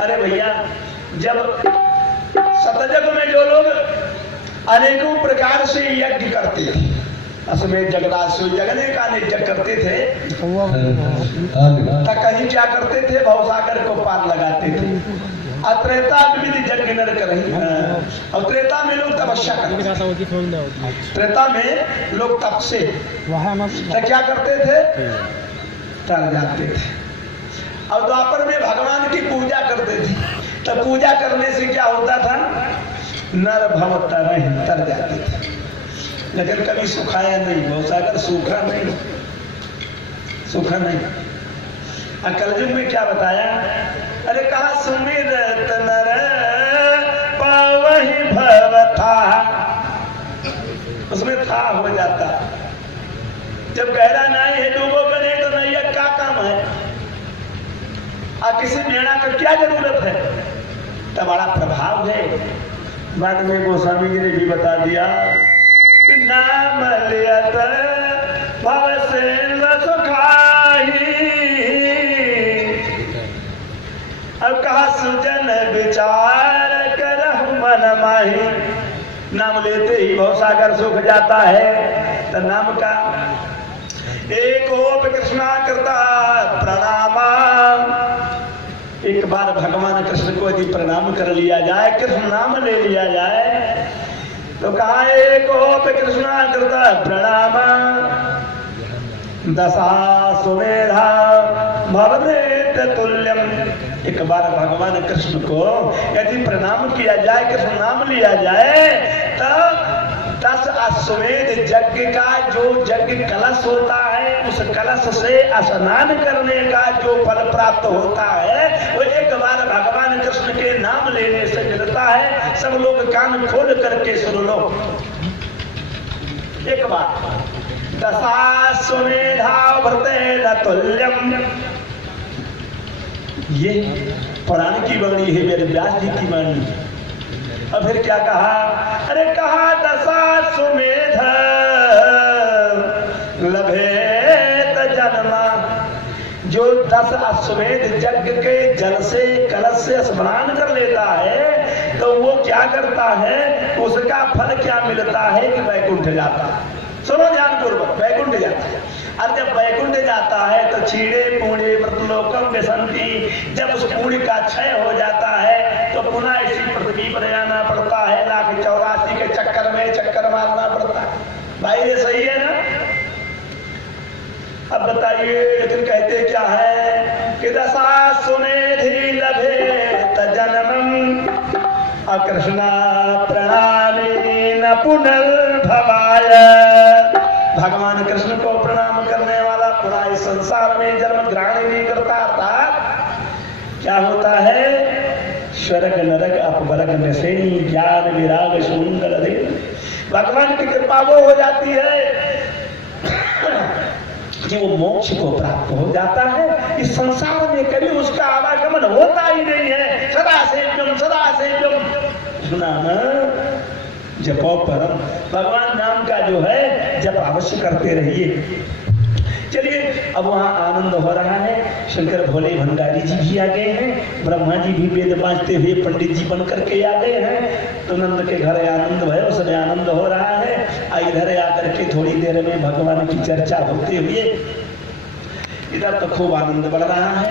अरे भैया, जब सतयुग में जो लोग अनेकों प्रकार से यज्ञ करते हैं, असमेत जगदाज सो जगने का निजक करते थे। हाँ। तो कहीं क्या करते थे, भवसागर को पार लगाते थे। अत्रेता विधि यज्ञ नर करही, और त्रेता में लोग तपस्या करते, त्रेता में लोग तप से तो क्या करते थे, तर जाते थे। और द्वापर में भगवान की पूजा करते थे। तो पूजा करने से क्या होता था, नर भव तर जाते थे। लेकिन कभी सुखाया नहीं, भवसागर सूखा नहीं, सूखा नहीं। कलयुग में क्या बताया, अरे कहा सुमिरत नर पावहि भव था, उसमें था हो जाता। जब गहरा नहीं है, डूबोगे नहीं तो नैया क्या काम है, और किसी मेणा का क्या जरूरत है। तो बड़ा प्रभाव है। बाद में गोस्वामी जी ने भी बता दिया कि नाम लियत भव से सुखाही, अब कहा सुजन विचार कर मन माही। नाम लेते ही भवसागर सूख जाता है। तो नाम का एक ओप कृष्णा करता प्रणाम। एक बार भगवान कृष्ण को यदि प्रणाम कर लिया जाए, कृष्ण नाम ले लिया जाए, तो कहा एक ओप कृष्णा करता प्रणाम। दशा सुमेधा भवदेत तुल्यम। एक बार भगवान कृष्ण को यदि प्रणाम किया जाए, कृष्ण नाम लिया जाए, तो 10 अश्वमेध यज्ञ का जो यज्ञ कलश होता है, उस कलश से स्नान करने का जो फल प्राप्त होता है, वो एक बार भगवान कृष्ण के नाम लेने से मिलता है। सब लोग कान खोल करके सुन लो। एक बार दशाश्वमेधा भृतेन तुल्यम, ये पुराण की वाणी है, मेरे व्यास जी की वाणी। और फिर क्या कहा, अरे कहा दशाश्वमेध लभेत जन्मा। जो 10 अश्वमेध यज्ञ के जल से कलश से स्नान कर लेता है, तो वो क्या करता है, उसका फल क्या मिलता है कि वैकुंठ जाता है। सुनो ध्यानपूर्वक, वैकुंठ जाता है। और जब वैकुंठ जाता है तो छीड़े पूणे मृतलोकम विसंति। जब उस पुण्य का क्षय हो जाता है तो पुनः इसी पृथ्वी पर आना पड़ता है। 1,84 के चक्कर में चक्कर मारना पड़ता है। भाई ये सही है ना? अब बताइए, लेकिन कहते क्या है कि दशाश्वमेधि लभेत जन्मम अकृष्णा प्रणामेन पुनर्भवाय। भगवान कृष्ण को प्रणाम करने वाला पूरा इस संसार में जन्म ग्रहण नहीं करता था। क्या होता है, स्वर्ग नरक अपवर्ग नशेनी ज्ञान विराग सुंदर दे। भगवान की कृपा वो हो जाती है कि वो मोक्ष को प्राप्त हो जाता है। इस संसार में कभी उसका आवागमन होता ही नहीं है। सदा सेव्यम सदा सेव्यम। सुना ना, जपो परम। भगवान नाम का जो है जप अवश्य करते रहिए। चलिए, अब वहाँ आनंद हो रहा है। शंकर भोले भंडारी जी भी आ गए हैं, ब्रह्मा जी भी वेद बांचते हुए पंडित जी बन करके आ गए हैं। तो नंद के घर आनंद भयो, उसमें आनंद हो रहा है। इधर आकर के थोड़ी देर में भगवान की चर्चा होते हुए इधर तो खूब आनंद बढ़ रहा है।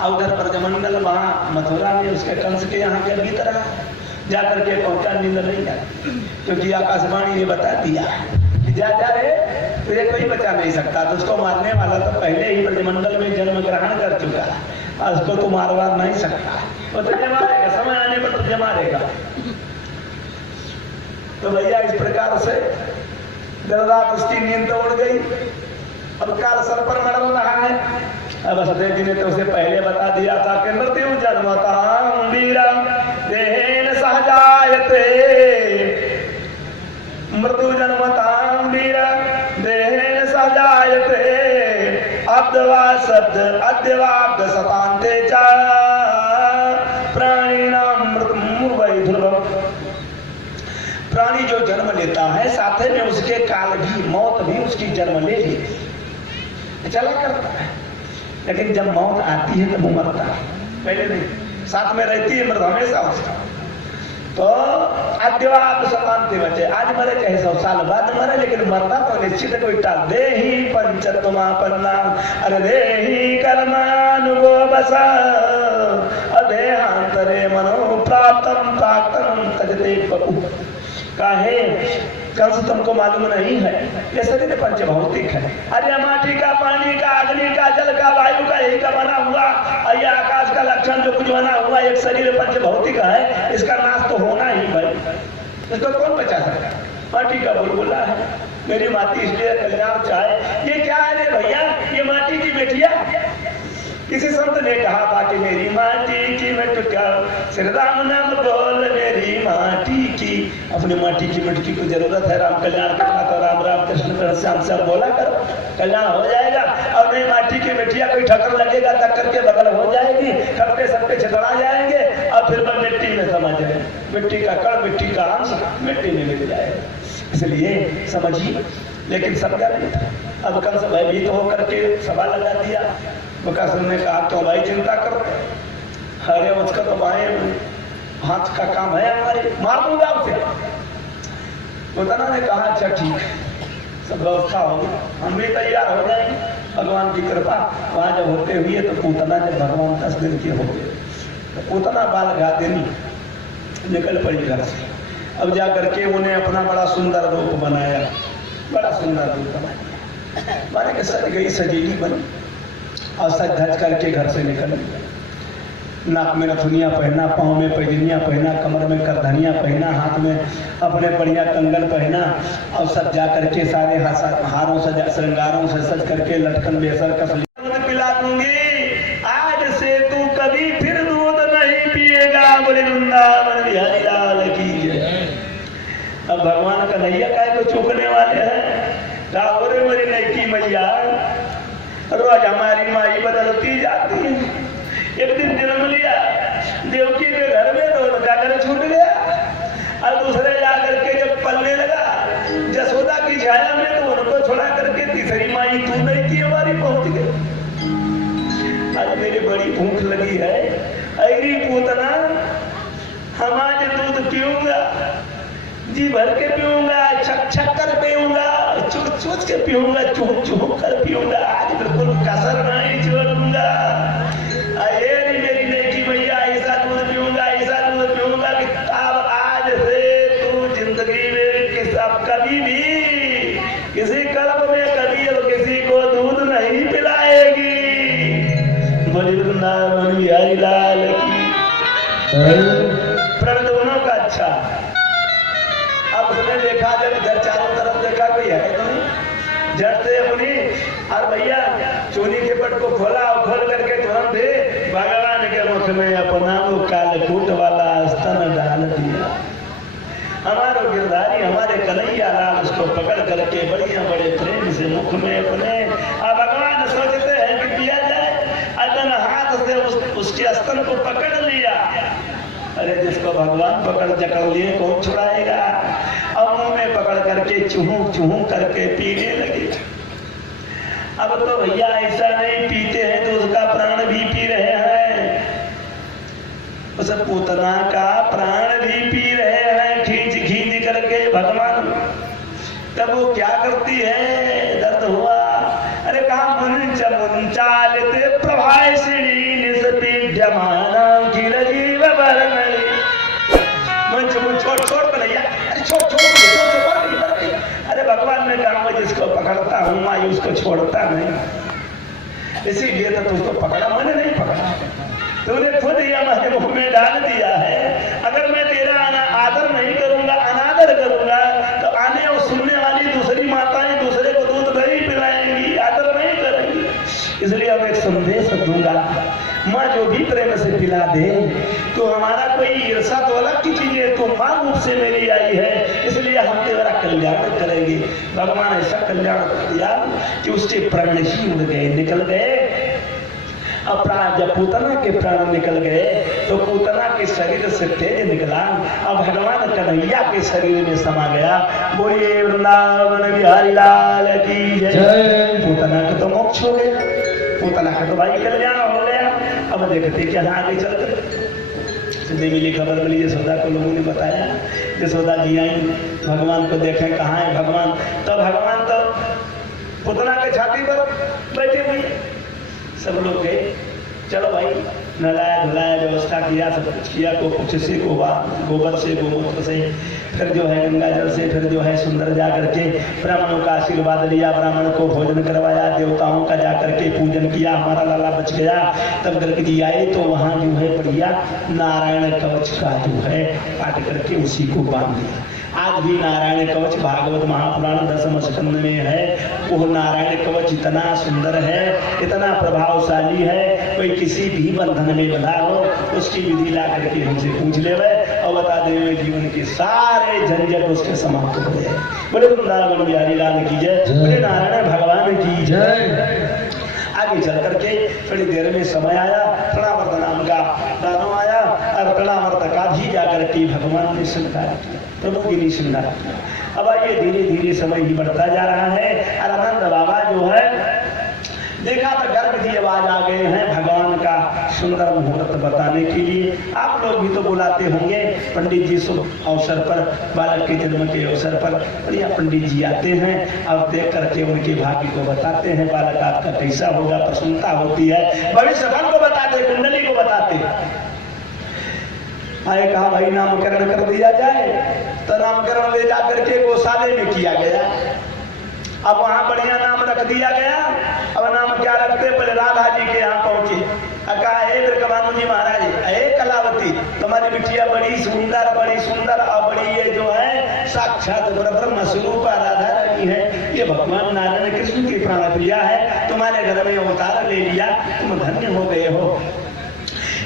और उधर ब्रजमंडल वहाँ मथुरा में उसके कंस के यहाँ के भीतर जाकर के पहुंचा, नींद नहीं आया, क्योंकि आकाशवाणी ने बता दिया जा रे, तुझे कोई बचा नहीं सकता। तो उसको मारने वाला तो पहले ही ब्रजमंडल में जन्म ग्रहण कर चुका है, और उसको तो मारवा नहीं सकता। वो तुझे मारेगा, समय आने पर तुझे मारेगा। तो भैया इस प्रकार से देर रात उसकी नींद तो उड़ गई। अब काल सर पर मरल रहा है। अब सदैव जी ने तो उसे पहले बता दिया था कि मृत्यु जन्मतां वीरा देहेन सहजायते। मृत्यु जन्मतां वीरा देहेन सहजायते। अब्दवा शब्द अद्यवाब्द शतान्ते च प्राणिनां मृत्युर् वै ध्रुवम्। प्राणी जो जन्म लेता है साथ में उसके काल भी, मौत भी उसकी जन्म ले लेती चला करता है। लेकिन जब मौत आती है तो वो मरता है, पहले नहीं, साथ में रहती है मृत हमेशा उसका। तो आद्यवाद समानते बचे आज मरे चाहे 100 साल बाद मरे लेकिन मरना तो निश्चित है। कोई टाल दे ही पंचतमा पन्ना अरे दे ही कर्मानुगो बसा अदेहांतरे मनो प्राप्तम प्राप्तम तजते बपु काहे कंस तुमको मालूम नहीं है ये शरीर पंचभौतिक है। अरे माटी का पानी का अग्नि का जल का वायु का यही का बना हुआ और यह आकाश का लक्षण जो कुछ बना हुआ एक शरीर पंचभौतिक है इसका नाश तो होना ही भाई इसको कौन बचा सकता। माटी का बुलबुला है मेरी माटी इसलिए कल्याण चाहे ये क्या है रे भैया ये माटी की बेटिया। किसी संत ने कहा था कि मेरी माटी की मटका श्री राम नाम बोल मेरी माटी की। अपनी माटी की मटकी को जरूरत है राम कल्याण करना तो राम राम कृष्ण कृष्ण श्याम श्याम बोला करो कल्याण हो जाएगा। और नहीं माटी की बेटिया कोई ठक्कर लगेगा टक्कर के बगल हो जाएगी खपटे सबके छितरा जाएंगे और फिर वह मिट्टी में समा जाए मिट्टी का कण मिट्टी का अंश मिट्टी में मिल जाएगा। इसलिए समझिए लेकिन सब क्या नहीं था। अब कल से भयभीत होकर के सवाल लगा दिया। बकासुर ने कहा तो भाई चिंता करो अरे उसका तो भाई हाथ का काम है हमारे मार दूंगा उसे। पूतना ने कहा अच्छा ठीक सब व्यवस्था होगी हम भी तैयार हो जाएंगे भगवान की कृपा। वहां जब होते हुए तो पूतना जब भगवान 10 दिन के हो गए तो पूतना बाल गादिनी निकल पड़ी घर से। अब जा करके उन्हें अपना बड़ा सुंदर रूप बनाया बड़ा सुंदर रूप बनाया माने कि सज गई सजीली बनी और सज धज करके घर से निकल नाक में नथुनिया पहना पाँव में पैजनिया पहना कमर में करधनिया पहना हाथ में अपने बढ़िया कंगन पहना और सब जा करके सारे हारों से श्रृंगारों से सज करके लटकन बेसर कस पिला दूंगी आज से तू कभी फिर दूध नहीं पिएगा बोले वृंदावन बिहारी लाल की जय। अब भगवान कन्हैया काय को चूकने वाले हैं रावरे मेरी नैकी मैया रोज हमारी माई बदलती जाती है। एक दिन जन्म लिया देवकी के घर में तो उनका घर छूट गया और दूसरे जाकर के जब पलने लगा जसोदा की छाया में तो उनको छोड़ा करके तीसरी माई तू नहीं की हमारी पहुंच गई। आज मेरी बड़ी भूख लगी है अरे पूतना हम आज दूध पीऊंगा जी भर के पीऊंगा छक छक कर पीऊंगा चुक चुक के पीऊंगा चुक चुक कर पीऊंगा आज बिल्कुल कसर नहीं छोड़ूंगा। अरे मेरी नेकी भैया ऐसा दूध पीऊंगा कि अब आज से तू जिंदगी में कभी भी किसी कल्प में कभी अब किसी को दूध नहीं पिलाएगी। बोली वृंदावन बिहारी लाल की प्रण दोनों का अच्छा। अब उसने देखा जब इधर चारों तरफ देखा कोई है तो नहीं झट से अपनी और भैया चोरी के पट को खोला और खोल करके तुरंत भगवान के मुख में अपना वो कालकूट वाला स्तन डाल दिया। हमारे गिरधारी हमारे कन्हैया लाल उसको पकड़ करके बढ़िया बड़े प्रेम से मुख में अपने अब भगवान सोचते हैं कि किया जाए अदन हाथ से उसके स्तन को पकड़ लिया। अरे जिसको भगवान पकड़ जकड़ लिए कौन छुड़ाएगा। अब मुंह में पकड़ करके चूहू करके पीने लगे। अब तो भैया ऐसा नहीं पीते हैं तो उसका प्राण भी पी रहे हैं उस पूतना का प्राण भी पी रहे हैं खींच करके भगवान। तब वो क्या करती है दर्द हुआ अरे कहा मुंचालित प्रभाषिणी निस्पीड्यमाना गिरजीव वर्णि मंच छोड़ कन्हैया अरे छोड़ अरे भगवान ने कहा मैं जिसको पकड़ता हूँ मैं उसको छोड़ता नहीं। इसीलिए तो तुमको पकड़ा मैंने नहीं पकड़ा तूने खुद ही हमारे मुंह में डाल दिया है। अगर मैं तेरा आदर नहीं करूंगा अनादर करूंगा तो आने और सुनने वाली दूसरी माताएं दूसरे को दूध नहीं पिलाएंगी आदर नहीं करेंगी। इसलिए अब एक संदेश दूंगा माँ जो भी प्रेम से पिला दे तो हमारा कोई ईर्षा तो अलग की चीज है तो माँ रूप से मेरी आई है इसलिए हम तेरा कल्याण करेंगे। भगवान ऐसा कल्याण दिया कि उसके प्राण ही उड़ गए निकल गए। अब प्राण जब पूतना के प्राण निकल गए तो पूतना के शरीर से तेज निकला अब भगवान कन्हैया के शरीर में समा गया। बोलिए वृंदावन बिहारी लाल की जय। पूतना का तो मोक्ष हो गया पूतना का तो भाई कल्याण हो गया। अब देखते क्या आगे चल सुनने मिली खबर मिली यशोदा को लोगों ने बताया। यशोदा जी आई, भगवान को देखें कहाँ है भगवान, तो भगवान तो पुतना के छाती पर बैठे हुए। सब लोग गए, चलो भाई नलाया धुलाया व्यवस्था किया, सब कुछ किया, कुछ से गोबर से गोमूत्र से, फिर जो है गंगा जल से, फिर जो है सुंदर जा करके ब्राह्मणों का आशीर्वाद लिया, ब्राह्मण को भोजन करवाया, देवताओं का जा करके पूजन किया, हमारा लाला बच गया। तब गर्ग जी आए तो वहाँ जो है बढ़िया नारायण कवच का जो है पाठ करके उसी को बांध दिया। आज भी नारायण कवच भागवत महापुराण 10वें स्कंद में है। वो नारायण कवच इतना सुंदर है, इतना प्रभावशाली है, कोई किसी भी बंधन में बंधा हो उसकी विधि ला करके हमसे पूछ ले और बता देवे, जीवन के सारे झंझट उसके समाप्त हो गए। बोले वृंदावन बिहारी लाल की जय, बोले नारायण भगवान की जय। आगे चल करके थोड़ी देर में समय आया, तृणावर्त नाम का दानव आया और तृणावर्त का भी जाकर के भगवान ने स्वीकार किया, प्रभु जी ने स्वीकार किया। अब आइए धीरे धीरे समय ही बढ़ता जा रहा है और आनंद बाबा जो है देखा तो गर्ग जी आवाज आ गए हैं भगवान का सुंदर मुहूर्त बताने के लिए। आप लोग भी तो बुलाते होंगे, पंडित जी शुभ अवसर पर, बालक के जन्म के अवसर पर बढ़िया पंडित जी आते हैं, अब देख करके उनके भाग्य को बताते हैं, बालक आपका कैसा होगा, प्रसन्नता होती है, भविष्य फल को बताते, कुंडली को बताते। आए कहा भाई नामकरण कर दिया जाए, तो नामकरण ले जाकर के गौशाले में किया गया। अब वहां बढ़िया नाम रख दिया गया। अब नाम क्या रखते, पहले राधा जी के यहाँ पहुंचे, कहा हे ब्रजभानु जी महाराज, हे कलावती, तुम्हारी बिटिया बड़ी सुंदर और बड़ी ये जो है साक्षात ब्रह्म स्वरूप राधा रानी है, ये भगवान नारायण कृष्ण की प्राण प्रिया है, तुम्हारे घर में अवतार ले लिया, तुम धन्य हो गए हो।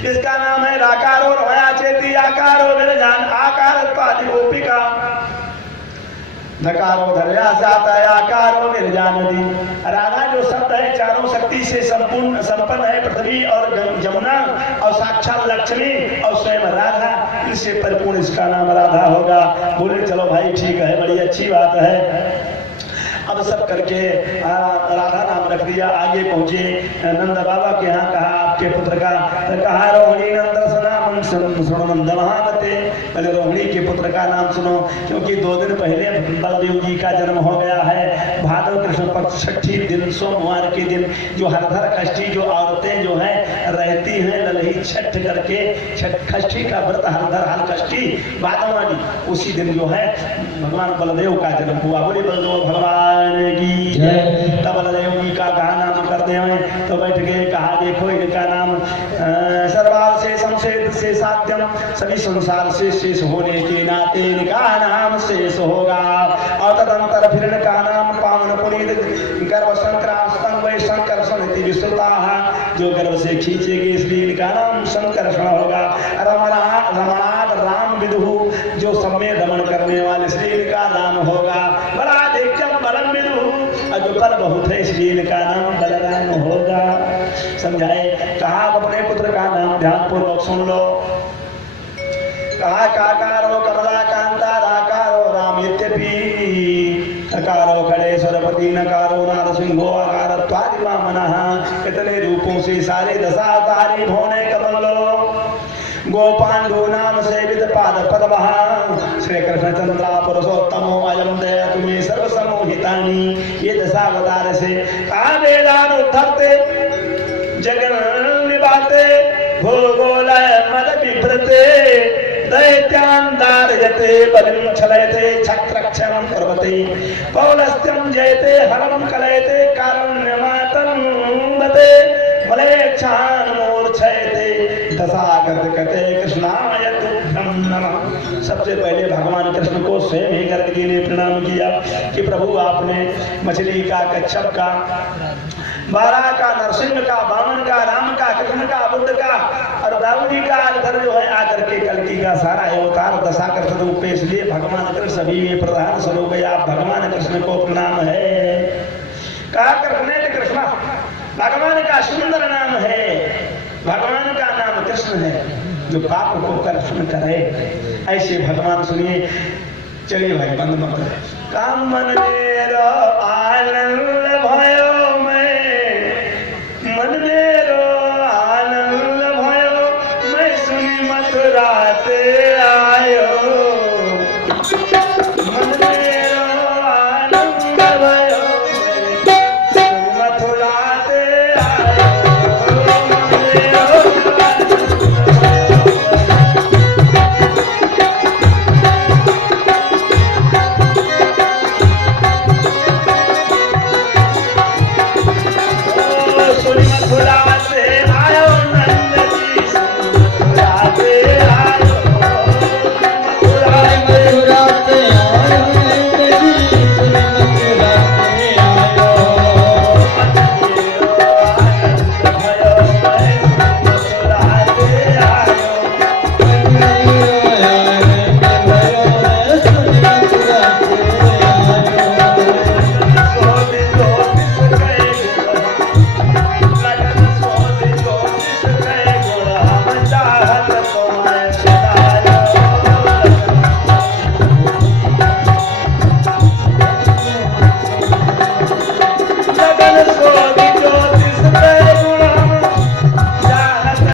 इसका नाम है राकारो रमया चेती आकारो विरजान आकार गोपिका धकारो धर्या जाता है आकारो विरजानदी। राधा जो शब्द है चारों शक्ति से संपन्न है, पृथ्वी और जमुना और साक्षात लक्ष्मी और स्वयं राधा, इससे परिपूर्ण इसका नाम राधा होगा। बोले चलो भाई ठीक है, बड़ी अच्छी बात है। अब सब करके राधा नाम रख दिया। आगे पहुंचे नंद बाबा के यहाँ, कहा आपके पुत्र का, कहा रोहिणी नंद सुनो नंद महावते, पहले रोहिणी के पुत्र का नाम सुनो, क्योंकि 2 दिन पहले बलदेव जी का जन्म हो गया है। भादव कृष्ण पक्ष 6 दिन सोमवार के दिन जो हरधर खष्टी जो औरतें जो है रहती हैं ललही छठ करके, छठ खष्टी का व्रत हरधर हर खष्टी भादव वाली, उसी दिन जो है भगवान बलदेव का जन्म हुआ। बोले बलदेव भगवान की जय। तब बलदेव जी का कहा नाम करते हैं, तो बैठ गए, कहा देखो इनका नाम सर्वाल से संशेष से साध्यम, सभी संसार से शेष होने के नाते इनका नाम शेष होगा। और तदंतर फिर इनका नाम पावन पुनीत गर्भ संक्रास्तम वै संकर्षण विश्रुता, जो गर्भ से खींचेगी इसलिए इनका नाम संकर्षण होगा। रमणाद राम विदुहु, जो सब में रमण करने वाले इसलिए इनका नाम होगा। बड़ा देखम बलम विदुहु, जो बल बहुत है इसलिए इनका नाम बलराम होगा। समझाए, कहा अपने पुत्र का नाम ध्यान पूर्वक सुन लो। कहा काकारो कमला कांता राकारो राम इत्यपि, अकारो खड़े सरपति नकारो नारसिंहो आकार त्वादि वामनः, इतने रूपों से सारे दशावतारी भोने कमलो। गोपांडो नाम सेवित पाद पद्मः, श्री कृष्ण चंद्रा पुरुषोत्तमो अयम दया तुम्हें सर्व समोहितानि। ये दशावतार से कहा वेदान उद्धरते जगन निभाते भूगोलय मद विभ्रते दैत्यान दारयते बलिं छलयते छत्रक्षणं पर्वते पौलस्त्यं जयते हरं कलयते कारुण्यमातं वदे मलेच्छान मूर्छयते दशागत कते कृष्णाय तुभ्यं नमः। सबसे पहले भगवान कृष्ण को स्वयं ही गर्ग जी ने प्रणाम किया कि प्रभु आपने मछली का, कच्छप का, बारह का, नरसिंह का, वामन का, राम का, कृष्ण का, बुद्ध का और दाऊदी का इधर जो है आकर के कल्कि का सारा अवतार दशाकृत रूप में, इसलिए भगवान कृष्ण सभी में प्रधान स्वरूप है। आप भगवान कृष्ण को प्रणाम है। कहा कृष्ण भगवान का सुंदर नाम है, भगवान का नाम कृष्ण है जो पाप को कर्षण करे। ऐसे भगवान सुनिए। चलिए भाई बंद मत काम मन